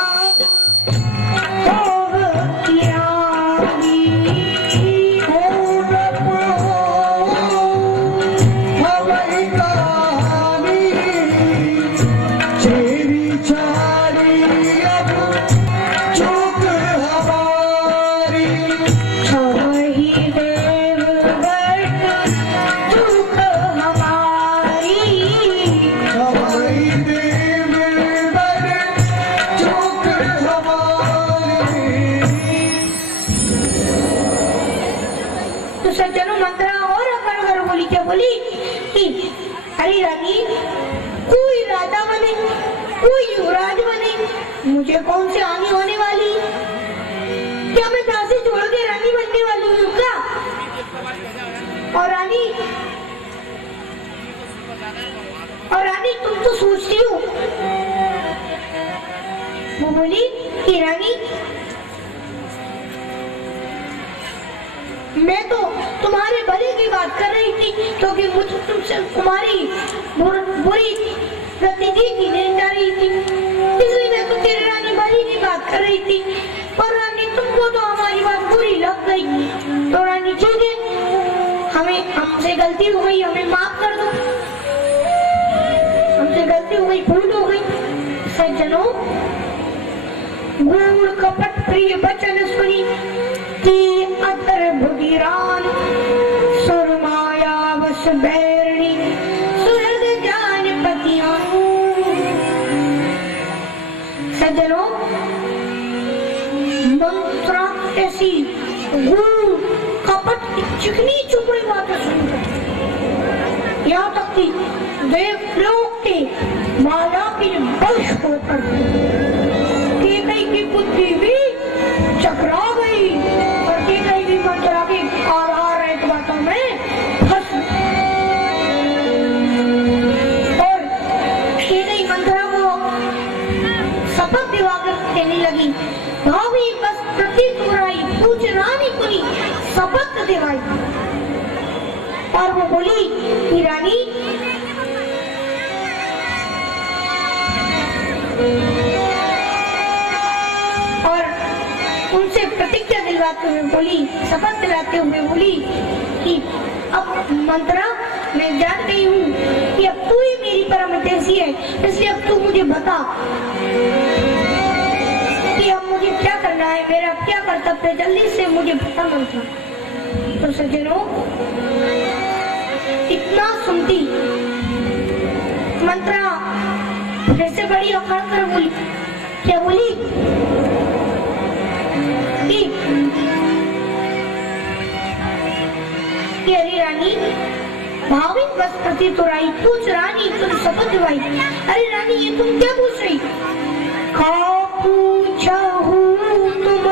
अरे रानी, कोई राजा बने, कोई युवराज बने, मुझे कौन से हानि होने वाली? क्या मैं दासी छोड़ के रानी बनने वाली हूँ क्या? और रानी तुम तो सोचती हो। वो बोली कि रानी, मैं तो तुम्हारे भले की बात कर रही थी, क्योंकि मुझे तुमसे तुम्हारी बुरी गतिविधि की नहीं जा रही थी, इसलिए मैं तो तेरे रानी भली की बात कर रही थी। पर रानी, तुमको तो हमारी बात बुरी लग गई। तो रानी, ठीक है, हमसे गलती हो गई, हमें माफ कर दो, हमसे गलती हो गई, भूल हो गई। सज्जनों, गूढ़ कपट प्रिय वचन सुनी कि अतर भुगिरान सुरमाया वश बैरणी सुरग जान पतियां। गुण कपट की चिकनी चुपड़ी बातें सुनकर यहाँ तक कि देवलोक के माला के वश होकर केकई की बुद्धि भी चकरा गई और केकई भी मंत्रा की आधार बातों में फंस और केकई मंत्रा को शपथ दिवाकर देने लगी। भाभी बस प्रतीत हो रही पूछ रानी कुली शपथ दिवाई और वो बोली कि रानी और उनसे प्रतिज्ञा दिलवाते हुए बोली, शपथ दिलाते हुए बोली कि अब मंत्रा मैं जान गई हूँ कि अब तू ही मेरी परम हितैषी है, इसलिए अब तू मुझे बता कि अब मुझे क्या करना है, मेरा क्या कर्तव्य है, जल्दी से मुझे बता मंत्रा। तो सज्जनों इतना सुनती मंत्रा जैसे बड़ी अखाड़ कर बोली, क्या बोली कि अरे रानी भाविक बस प्रतीत हो रही पूछ रानी तुम शपथ दिवाई। अरे रानी ये तुम क्या पूछ रही? का पूछा हूँ तुम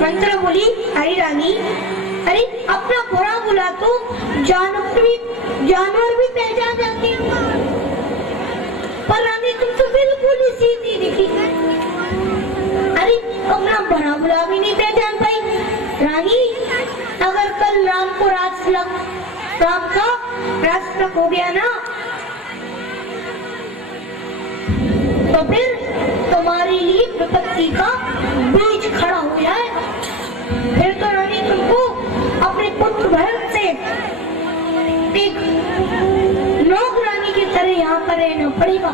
मंत्रा बोली, अरे रानी अरे अपना बुरा बुला तो जानवर भी पहचान जाते हैं, पर रानी तुम तो बिल्कुल ही सीधी दिखी। अरे अपना बुरा बुला भी नहीं पहचान पाई। रानी अगर कल राम का राजतिलक हो गया ना तो फिर तुम्हारे लिए विपत्ति का बीज खड़ा हो जाए। फिर तो रानी तुमको अपने पुत्र भरत से एक नौकरानी की तरह यहाँ पर रहना पड़ेगा।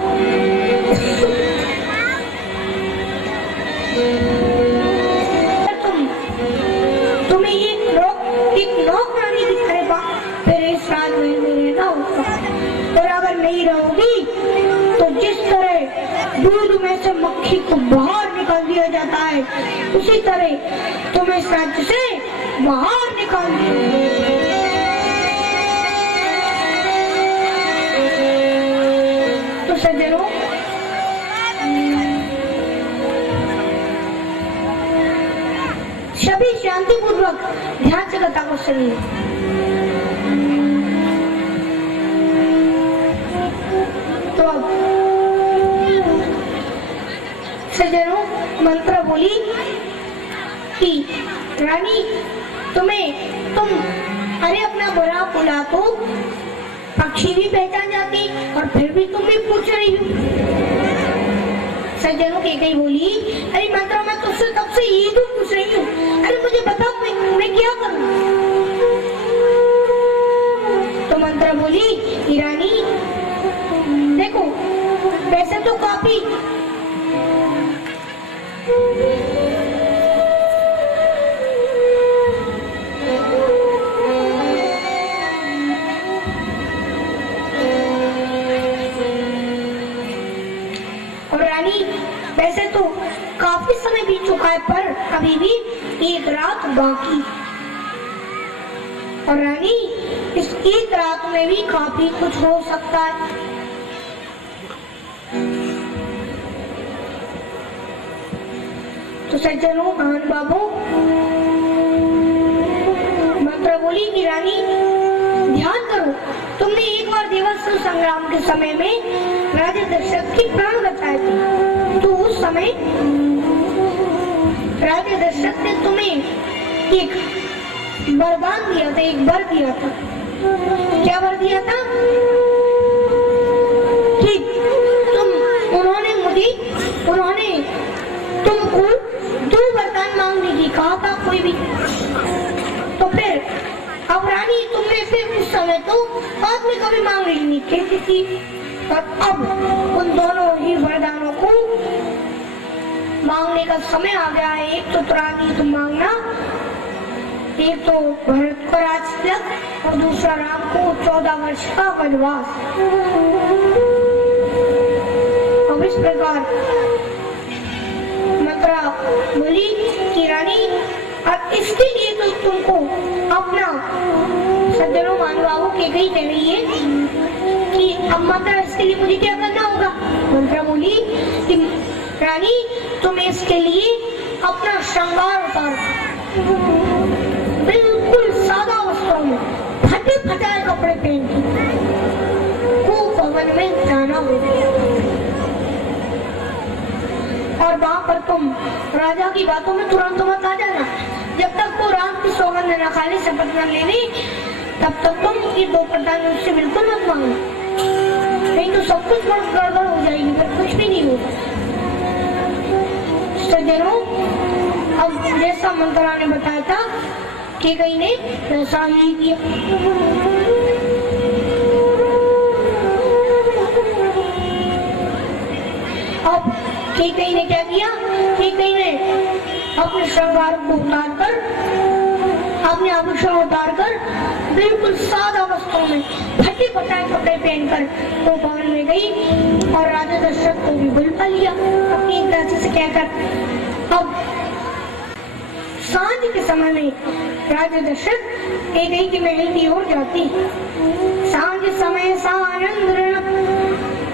तुम्हें एक नौकरानी की तरह फिर इस राजमहल में रहना होगा। और अगर नहीं रहोगी तो जिस तरह दूध में से मक्खी को बाहर निकाल दिया जाता है, उसी तरह तुम्हें इस राज्य से बाहर निकाल दिया। तो सज्जनों सभी शांतिपूर्वक ध्यान से कथा को सुनिए। तो अब सज्जनों मंत्र बोली कि रानी तुम अरे अपना बुरा बुला तो पक्षी भी पहचान जाती और फिर भी तुम भी पूछ रही हो। सज्जनों के कई बोली, अरे मंत्र मैं तो पर अभी भी एक रात बाकी, और रानी इस एक रात में भी काफी कुछ हो सकता है। तो सज्जनों, महान बाबू मंत्र बोली कि रानी ध्यान करो, तुमने एक बार देवासुर संग्राम के समय में राजा दशरथ की प्राण बचाए थे। तो उस समय राजा दशरथ ने तुम्हें एक वरदान दिया था, एक वर दिया था। क्या वर दिया था? कि उन्होंने तुमको 2 वरदान मांगने की कहा था, कोई भी। तो फिर अब रानी तुमने फिर उस समय तो बाद में कभी मांगने नहीं कहती थी, और अब उन दोनों ही वरदानों को मांगने का समय आ गया है। एक तो रानी तुम मांगना, एक तो भरत को राजतिलक और दूसरा राम को 14 वर्ष का वनवास। अब इस प्रकार मंत्रा बोली कि रानी अब इसके लिए तो तुमको अपना सज्जनों मानवाओं के गई कह रही है कि अब मंत्रा इसके लिए मुझे क्या करना होगा। मंत्रा बोली कि रानी तुम इसके लिए अपना श्रृंगार उतार, बिल्कुल सादा वस्त्रों में फटे फटाए कपड़े पहन के खूब भवन में जाना होगा, और वहां पर तुम राजा की बातों में तुरंत मत आ जाना। जब तक वो राम की सौगंध न खा ले, शपथ न ले ले, तब तक तुम ये 2 वरदान उससे बिल्कुल मत मांगो, नहीं तो सब कुछ गड़बड़ हो जाएगी, फिर कुछ भी नहीं होगा। सज्जनों, अब जैसा मंत्रा ने बताया था कि कहीं ने वैसा ही किया। अब कहीं ने क्या किया? कहीं ने अपने श्रृंगार को उतार कर, अपने आभूषण उतार कर, बिल्कुल सादा वस्त्रों में फटे फटाए कपड़े पहनकर वो भवन में गई और राजा दशरथ को भी बुलवा लिया अपनी एक दासी से कहकर। अब सांझ के समय में राजा दशरथ कई के महल की ओर जाती। सांझ समय सानंद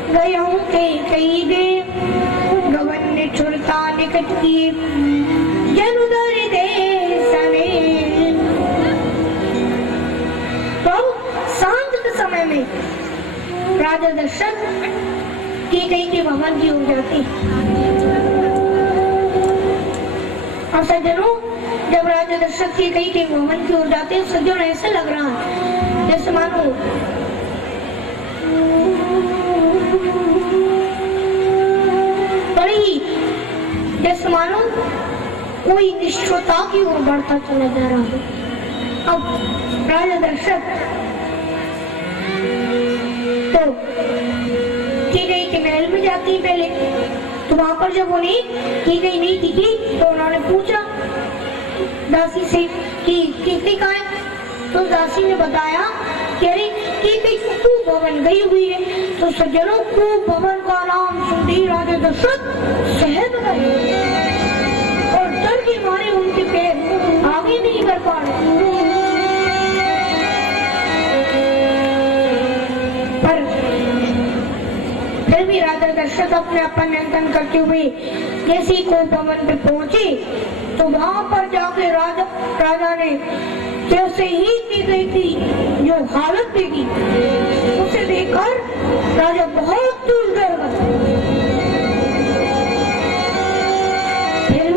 गए हूँ कई गए, गगन ने छुड़ता निकट किए, जन उदर देश में। तो सांझ के समय में राजा दशरथ कई के भवन की ओर जाती। और सज्जनों, जब राजा दशरथ कई के भवन की ओर जाते हैं, सज्जनों ऐसे लग रहा है जैसे मानो जैसे मानो कोई निष्ठुरता की ओर बढ़ता चला जा रहा है। अब राजा दशरथ तो कई के महल में जाती पहले, तो वहां पर जब उन्हें कई नहीं दिखी तो उन्होंने पूछा दासी से कि कीर्ति कहाँ है। तो दासी ने बताया कि अरे कीर्ति खूब भवन गई हुई है। तो सज्जनों, खूब भवन का नाम सुनते ही राजा दशरथ सहम गए और डर के मारे उनके पैर आगे नहीं कर पा रहे। पर फिर भी राजा दशरथ अपने अपन नियंत्रण करते हुए जैसे ही को भवन पे पहुंचे, तो वहां पर जाके राजा ने जैसे ही की गई थी जो हालत देखी, उसे देखकर राजा बहुत दूर डर गए। फिर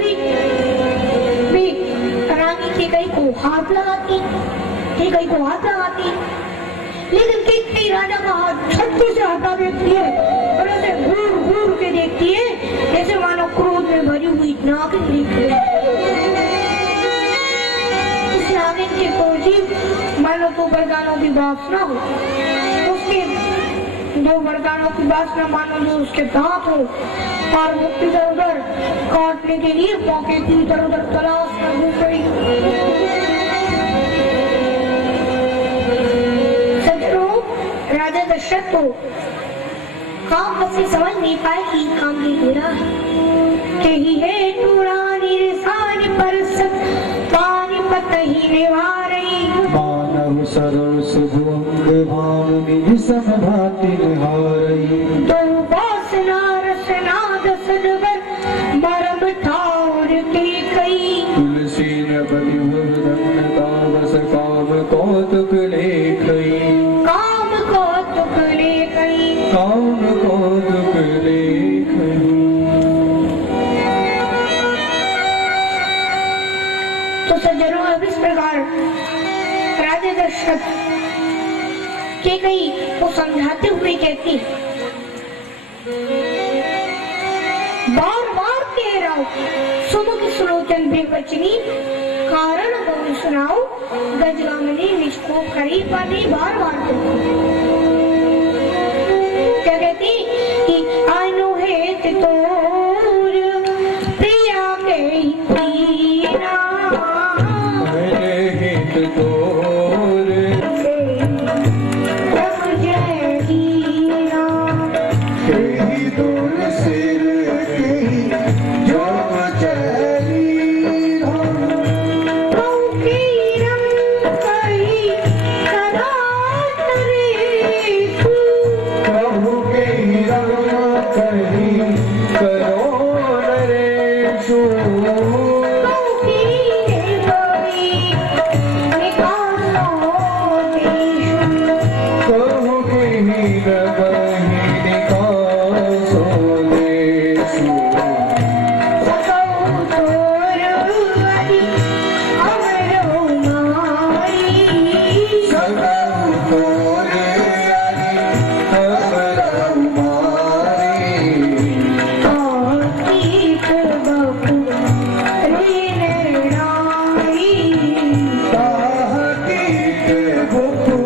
भी रानी कई को हाथ लगाती, कई को हाथ लगाती, लेकिन कई राजा का हाथ झटके से हटा देती है और ऐसे घूर घूर के देखती है जैसे मानो क्रोध में भरी हुई नागिन दिखती है। इस नागिन के कोई मानो 2 वरदानों की वासना हो, उसके 2 वरदानों की वासना मानो जो उसके दांत हो, और वो इधर उधर काटने के लिए मौके की इधर उधर तलाश में घूम रही। राजा दशरथ तो काम से समझ नहीं पाए कि काम नहीं हो रहा है। कही है तू रानी वीर सार परसत पानीपत ही निवारई मानव सरस भुअंग भावनी समभाति निहारई दो वासना रसना दसनवर मरम ठाउर की कई तुलसी न बलिभवदन तावस काम कौतुक लेखई काम कौतुक ले कई काम कौतुक लेखई। तो सज्जनों अब इस प्रकार राजा दशरथ के कई वो समझाते हुए कहती बार बार कह रहा हूं सुमुख सुलोचन बेवचनी कारण बहु सुनाओ गजगामिनी निष्को खरी पानी बार बार क्या कहती कि अनुहेत तोर प्रिया के पीरा हित तोर रख जय हीरा कही दूर सिर कही जम चली कहूं की रंग कही करा तरे तू प्रभु के रंग कही करो नरेशु कहूं की गई निकालो देशु कहु के रवहि निकासो देशु सकौ तोर अरि अमरो मारी सकहु तोरे अरि अमरहु मारी आकीत बपु रे नारी ताहकीक बुकु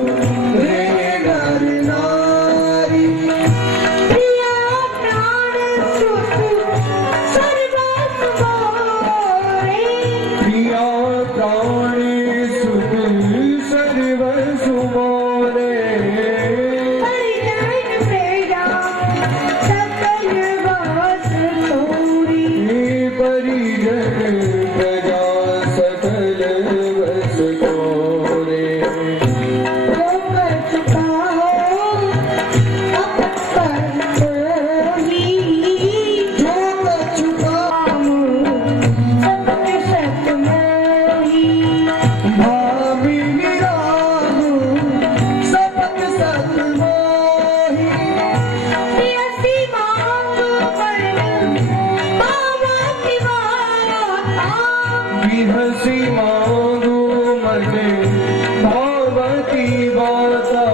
रे नर नारी प्रिया प्राण सुख सर्वस्व मोरे प्रिया प्राणी सुख सर्वसु मोरे परिजन प्रेजा सकल वास तोरी परिजन प्रजा सकल वस तोरे लोक चुकाओ अपन कोही जो चुका सत्य सत्य मोही भामिनी राहु सपत सत मोहि प्रियसी मांग बन पावती वाता विहसी मांगू मन भावती बाता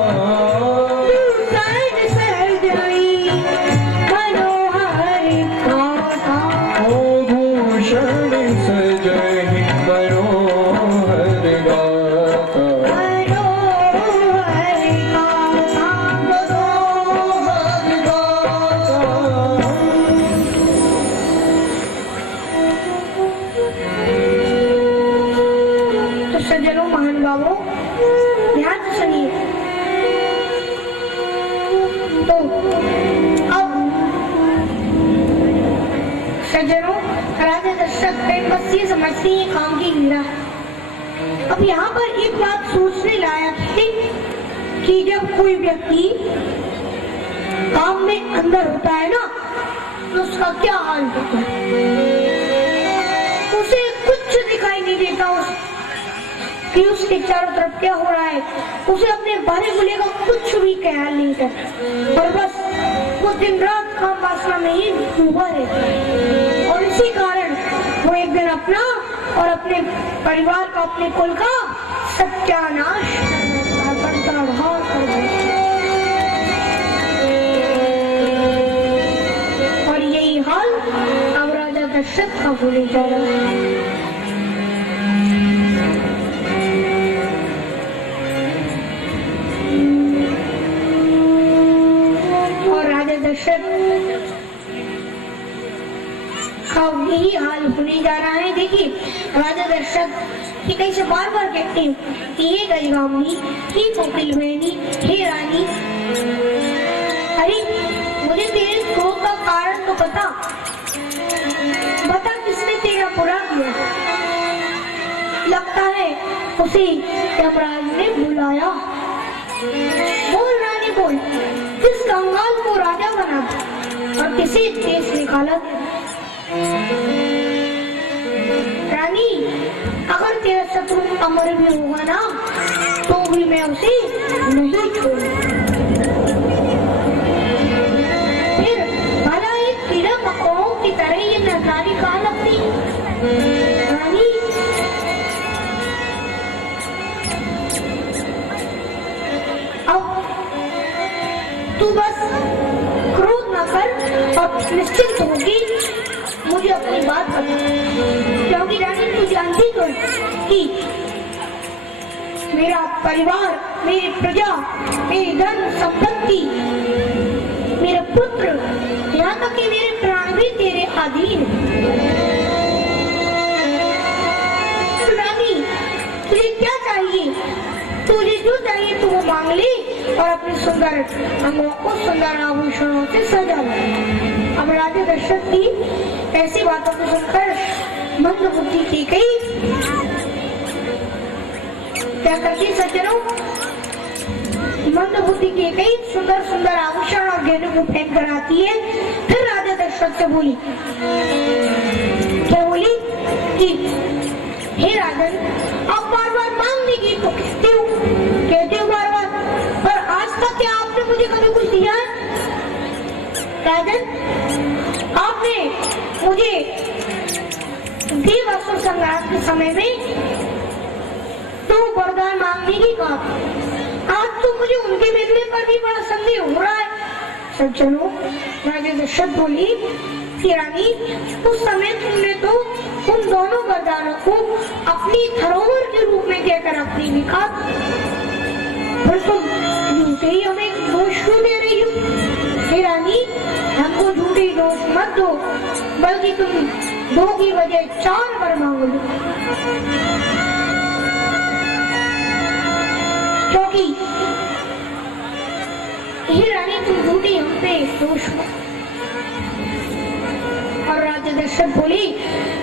सहज सहजई मनोहर गाथा ओ भूषण सजहि मनोहर गाता मनोहर गाथा मनोहर गाता। तो सज्जनों महानुभावों ध्यान से सुनिए। तो अब सज्जनों राजा दशरथ प्रेम बस ये समझते हैं काम की हीरा है। अब यहाँ पर एक बात सोचने लायक है कि जब कोई व्यक्ति काम में अंदर होता है ना तो उसका क्या हाल होता है। उसे कुछ दिखाई नहीं देता कि उसके चारों तरफ क्या हो रहा है। उसे अपने बारे बुले का कुछ भी ख्याल नहीं करता और बस वो दिन रात काम वासना में ही डूबा रहता है। और इसी कारण वो एक दिन अपना और अपने परिवार का अपने कुल का सत्यानाश कर देता है। और यही हाल अब राजा दशरथ का होने जा रहा है। दशरथ का यही हाल होने जा रहा है। देखिए राजा दशरथ की कहीं से बार बार कहते हैं कि हे गजगामिनी, हे कोकिल बहनी, हे रानी, अरे मुझे तेरे क्रोध का कारण तो बता किसने तेरा बुरा लगता है उसे यमराज ने बुलाया। बोल रानी बोल, किस कंगाल को राजा बना और किसे देश निकाला? रानी, अगर तेरा शत्रु अमर भी होगा ना तो भी मैं उसे नहीं छोड़ूंगा। फिर भला एक कीड़ा मकोड़ों की तरह ये नजरानी कहाँ लगती? रानी, अब तू बस क्रोध न कर और निश्चिंत होगी मुझे अपनी बात बता, क्योंकि रानी तू जानती तो कि मेरा परिवार, मेरी प्रजा, मेरी धन संपत्ति, मेरे पुत्र, यहाँ तक कि मेरे प्राण भी तेरे अधीन। तो रानी, तुझे क्या चाहिए? तुझे जो चाहिए तू वो मांग ले और अपने सुंदर अंगों को सुंदर आभूषणों से सजा ले। अब राजा दशरथ की ऐसी बातों को सुनकर मंद बुद्धि की गई क्या करती सज्जनों, मंद बुद्धि की गई सुंदर सुंदर आभूषण और गहनों को पहन कर आती है। फिर राजा दशरथ से बोली, क्या बोली कि हे राजन, आप बार बार मांगने की तो कहते हो बार बार, पर आज तक क्या आपने मुझे कभी कुछ दिया है? राजन, आपने मुझे देवासुर संग्राम के समय में तो वरदान मांगने की कहा, आज तो मुझे उनके मिलने पर भी बड़ा संदेह हो रहा है। सज्जनों, राजा दशरथ बोली कि रानी, उस समय तुमने तो उन दोनों वरदानों को अपनी धरोहर के रूप में कहकर अपनी लिखा, पर तुम झूठे ही हमें दोष क्यों दे रही हो? हे रानी, हमको झूठे दोष मत दो, बल्कि तुम 2 की बजाय 4 वर मांग लो, क्योंकि हे रानी तुम झूठी हम पे दोष मत। और राजा दशरथ बोली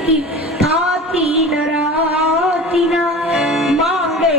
कि थाती नराती ना मांगे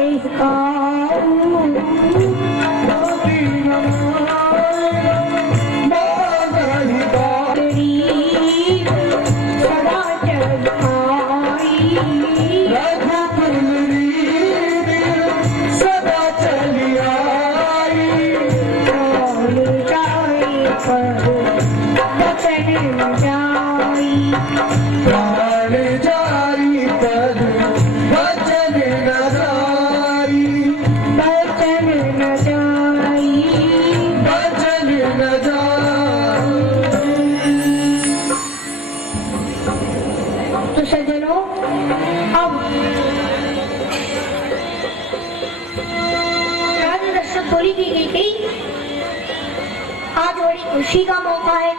खुशी का मौका है,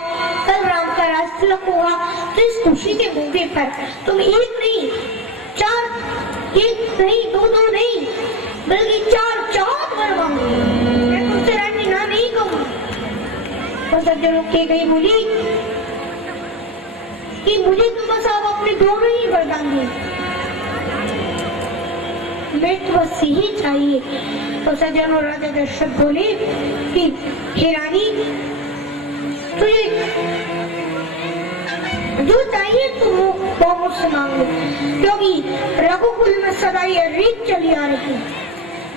कल राम का राज तिलक होगा, तो इस खुशी के मौके पर तुम एक नहीं 2 नहीं बल्कि 4 वर मांगो। मैं तुमसे रानी ना नहीं कहूँ। तो सज्जनों के गई बोली कि मुझे तो बस आप अपने दोनों ही वरदान दो, मैं तो बस यही चाहिए। तो सज्जनों, राजा दशरथ बोले कि हे रानी, तुझे जो चाहिए तू वो मुझसे मांग लो, क्योंकि रघुकुल में सदा ये रीत चली आ रही है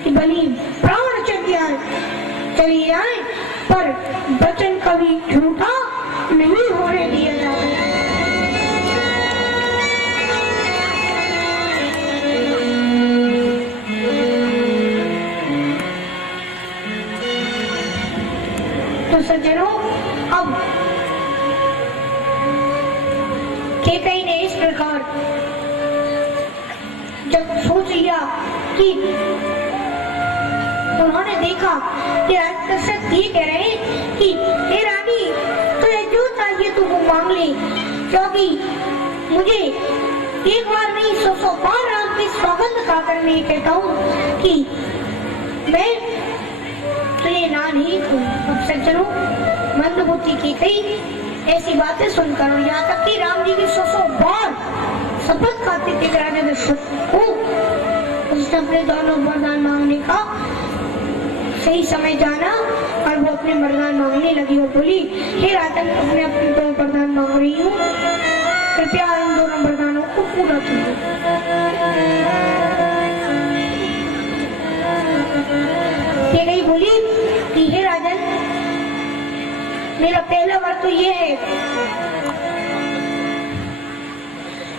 कि बलि प्राण चली आए पर वचन कभी झूठा नहीं होने दिया जाता। तो सज्जनों, अब केकई ने इस प्रकार जब सोच लिया कि उन्होंने देखा कि राजा दशरथ ये कह रहे हैं कि हे रानी, तुझे जो चाहिए तू वो मांग ले, क्योंकि मुझे एक बार नहीं 100 बार राम की सौगंध खाकर मैं कहता हूँ कि मैं तुझे ना नहीं कहूँ। अब सज्जनों, मंद बुद्धि की कई ऐसी बातें सुनकर और यहाँ तक कि राम जी की 100 बार शपथ खाते थे राजा दशरथ को उसने अपने दोनों वरदान मांगने का सही समय जाना और वो अपने वरदान मांगने लगी और बोली, हे राजन, अपने अपने दो वरदान मांग रही हूँ, कृपया इन दोनों वरदानों को पूरा कीजिए। ये नहीं बोली कि हे राजन, मेरा पहला वर तो ये है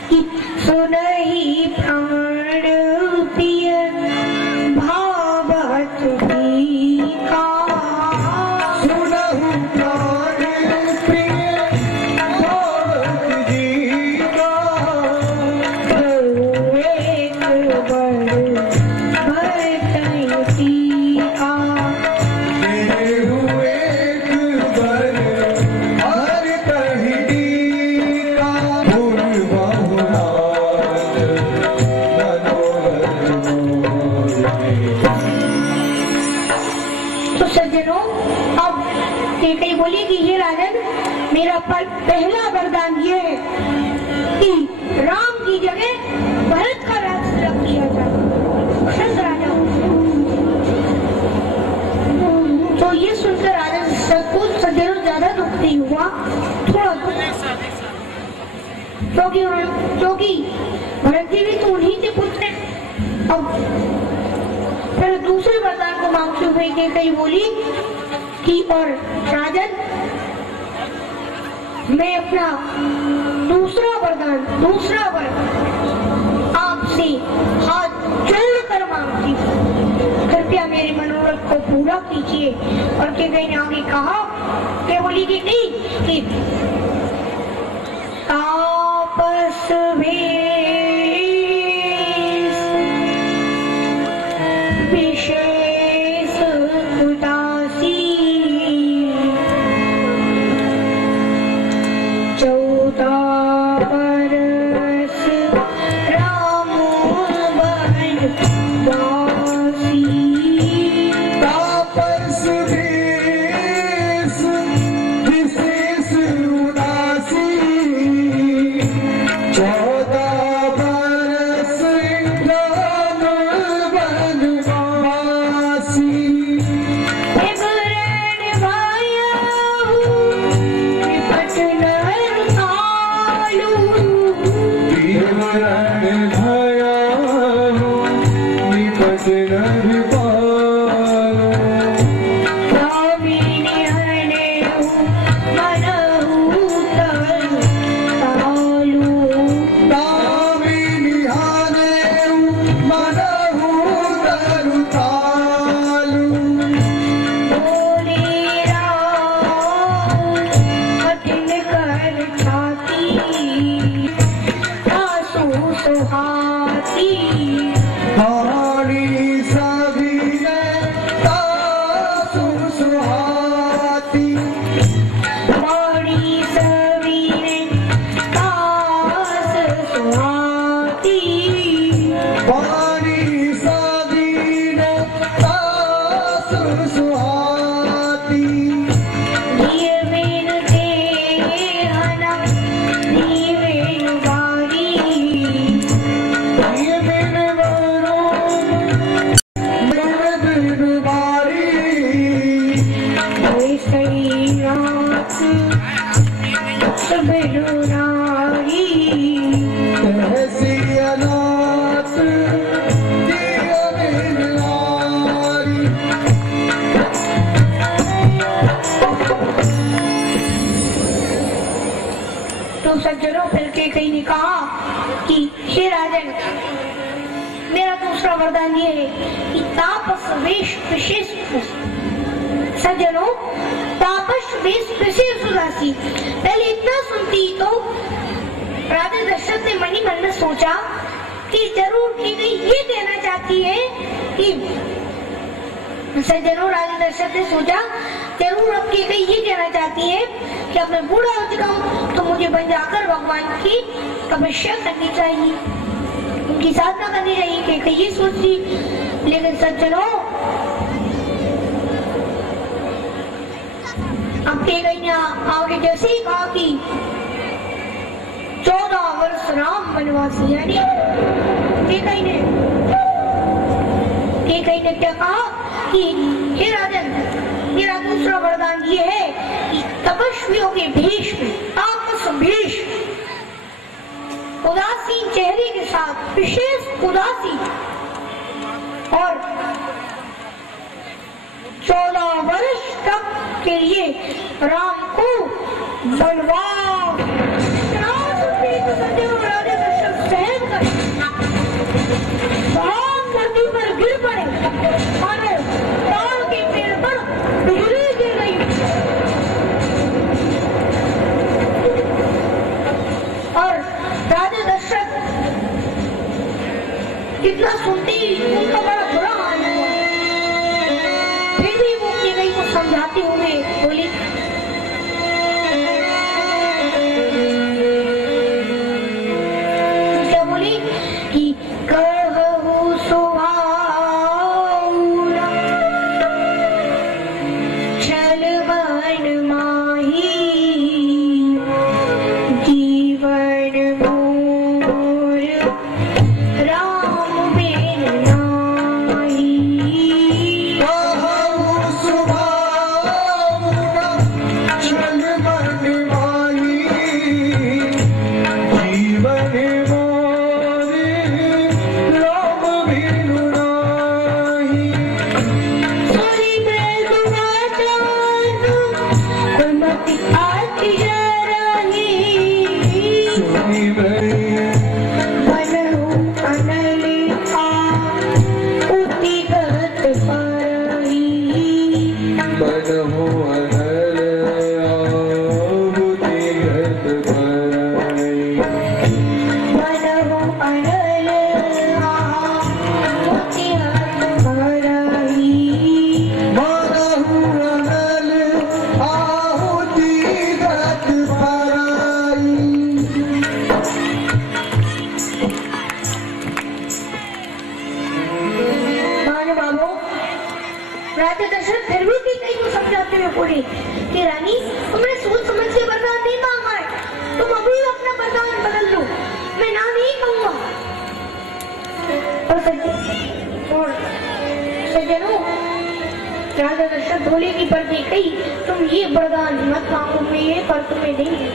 कि सुनहि प्राण प्रिय भावत का, सुनहु प्राण प्रिय भावत जी का, एक वर भरतई का, देहु एक वर भरतहि का, पूर्वहुनाथ मनोहर मोहि। तो सज्जनों, अब कैकेयी बोली कि हे राजन, मेरा पहला वरदान ये है कि राम की जगह भरत का राज रख दिया जाए, दशरथ राजा। तो ये सुनकर राजा कुछ सज्जनों ज्यादा दुख नहीं हुआ, थोड़ा दुख, क्योंकि भरत जी भी तो उन्हीं से पुत्र हैं। अब फिर दूसरे वरदान को मांगते हुए कैकेयी बोली कि और राजन, मैं अपना दूसरा वर आपसे हाथ जोड़कर मांगती हूँ, कृपया मेरे मनोरथ को पूरा कीजिए। और कैकेयी ने आगे कहा, क्या बोली कैकेयी कि तापस विशेष उदासी, 14 बरस राम बनवासी, तापस वेश विशेष उदासी, 14 बरस राम बनवासी। विवरण भाया विपट नर कालू, विवरण भया निपट नर पालो, कामिनी हरणेऊ मनहु तरु तालू, कामिनी हानेऊ मनहु तरु तालु, बोले राम कठिन कर छाती, आंसू सुहाती, हारी सविने तासु सुहाती, बड़ी सवीने तास सुहाती, हारी सविने तासु सुहाती, दिए बिन देहना दीवेन बारी, ये बिन वरुण बिन बारी, ऐसे रात बिनु नारी, ऐसी अनाथ दिया बिन नारी। तो सज्जनों, फिर कैकेयी ने कहा कि हे राजन, मेरा दूसरा वरदान ये है कि तापस वेश विशेष उदासी। सज्जनों, तापस वेश विशेष उदासी, पहले इतना सुनती तो राजा दशरथ ने मन ही मन में सोचा कि जरूर कैकेयी ये कहना चाहती है कि, सज्जनों, राजा दशरथ ने सोचा जरूर अब कैकेयी ये कहना चाहती है कि अब मैं बूढ़ा हो चुका हूँ तो मुझे बन जाकर भगवान की तपस्या करनी चाहिए, उनकी साधना करनी चाहिए, कैकेयी ये सोचती। लेकिन सज्जनों, अब कैकेयी ने आगे जैसे ही कहा कि 14 वर्ष राम वनवासी, यानी कैकेयी ने क्या कहा कि हे राजन, मेरा दूसरा वरदान ये है कि तपस्वियों के भेष में, तापस भेष, उदासीन चेहरे के साथ, विशेष उदासी, और 14 वर्ष तक के लिए राम को बलवान राजा दशरथ सहन कर धरती पर गिर पड़े, मानो ताड़ के पेड़ पर बिजली गिर गई। और राजा दशरथ कितना सुनते ही उनका बड़ा बुरा हाल हुआ। फिर भी वो अपनी गई को समझाते हुए बोली, क्या बोली कि कहु सुभावना छल बन माही जीवन मोर राम बिन नाही। कहु सुभावना छल बन माही जीवन मोर राम बिनु नाही। सोई मृदु वाचन कुमति आति जराही सुनि बनहु अनल आहुति गत परही। बनहु अनल आहुति गत परही। बनहु अनल आहुति गत परही। बनहु अनल आहुति गत परही। मानो बाबू, राजा दशरथ फिर भी कई को समझाते हुए बोले कि रानी, तुमने सोच समझ के वरदान नहीं मांगा है, तुम अभी अपना वरदान बदल लो, मैं ना नहीं कहूंगा। और सज्जनों, राजा दशरथ बोले कि पर कही तुम ये वरदान मत मांगो, मैं ये पर तुम्हें देंगे,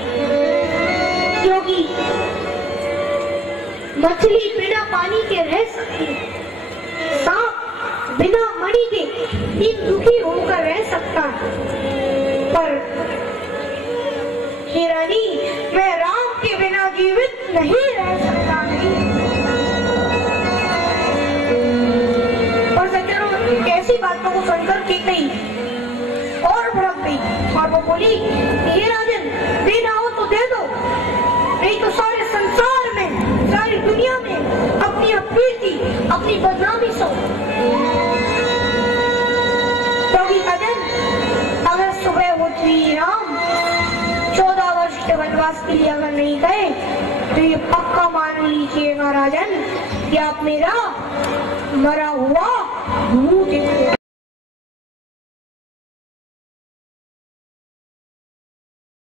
क्योंकि मछली बिना पानी के रह सकती है, सांप बिना मणि के दिन दुखी होकर रह सकता है, पर हे रानी, मैं राम के बिना जीवित नहीं रह सकता। नहीं। और सज्जनों, ऐसी बातों को सुनकर की गई और भड़क गई और वो बोली, हे राजन, देना हो तो दे दो, नहीं तो सारे संसार में, सारी दुनिया में अपनी अपीति, अपनी बदनामी सो। क्योंकि राजन, अगर सुबह वो श्री राम 14 वर्ष के वनवास के लिए अगर नहीं गए तो ये पक्का मान लीजिएगा राजन कि आप मेरा मरा हुआ मुंह देखो।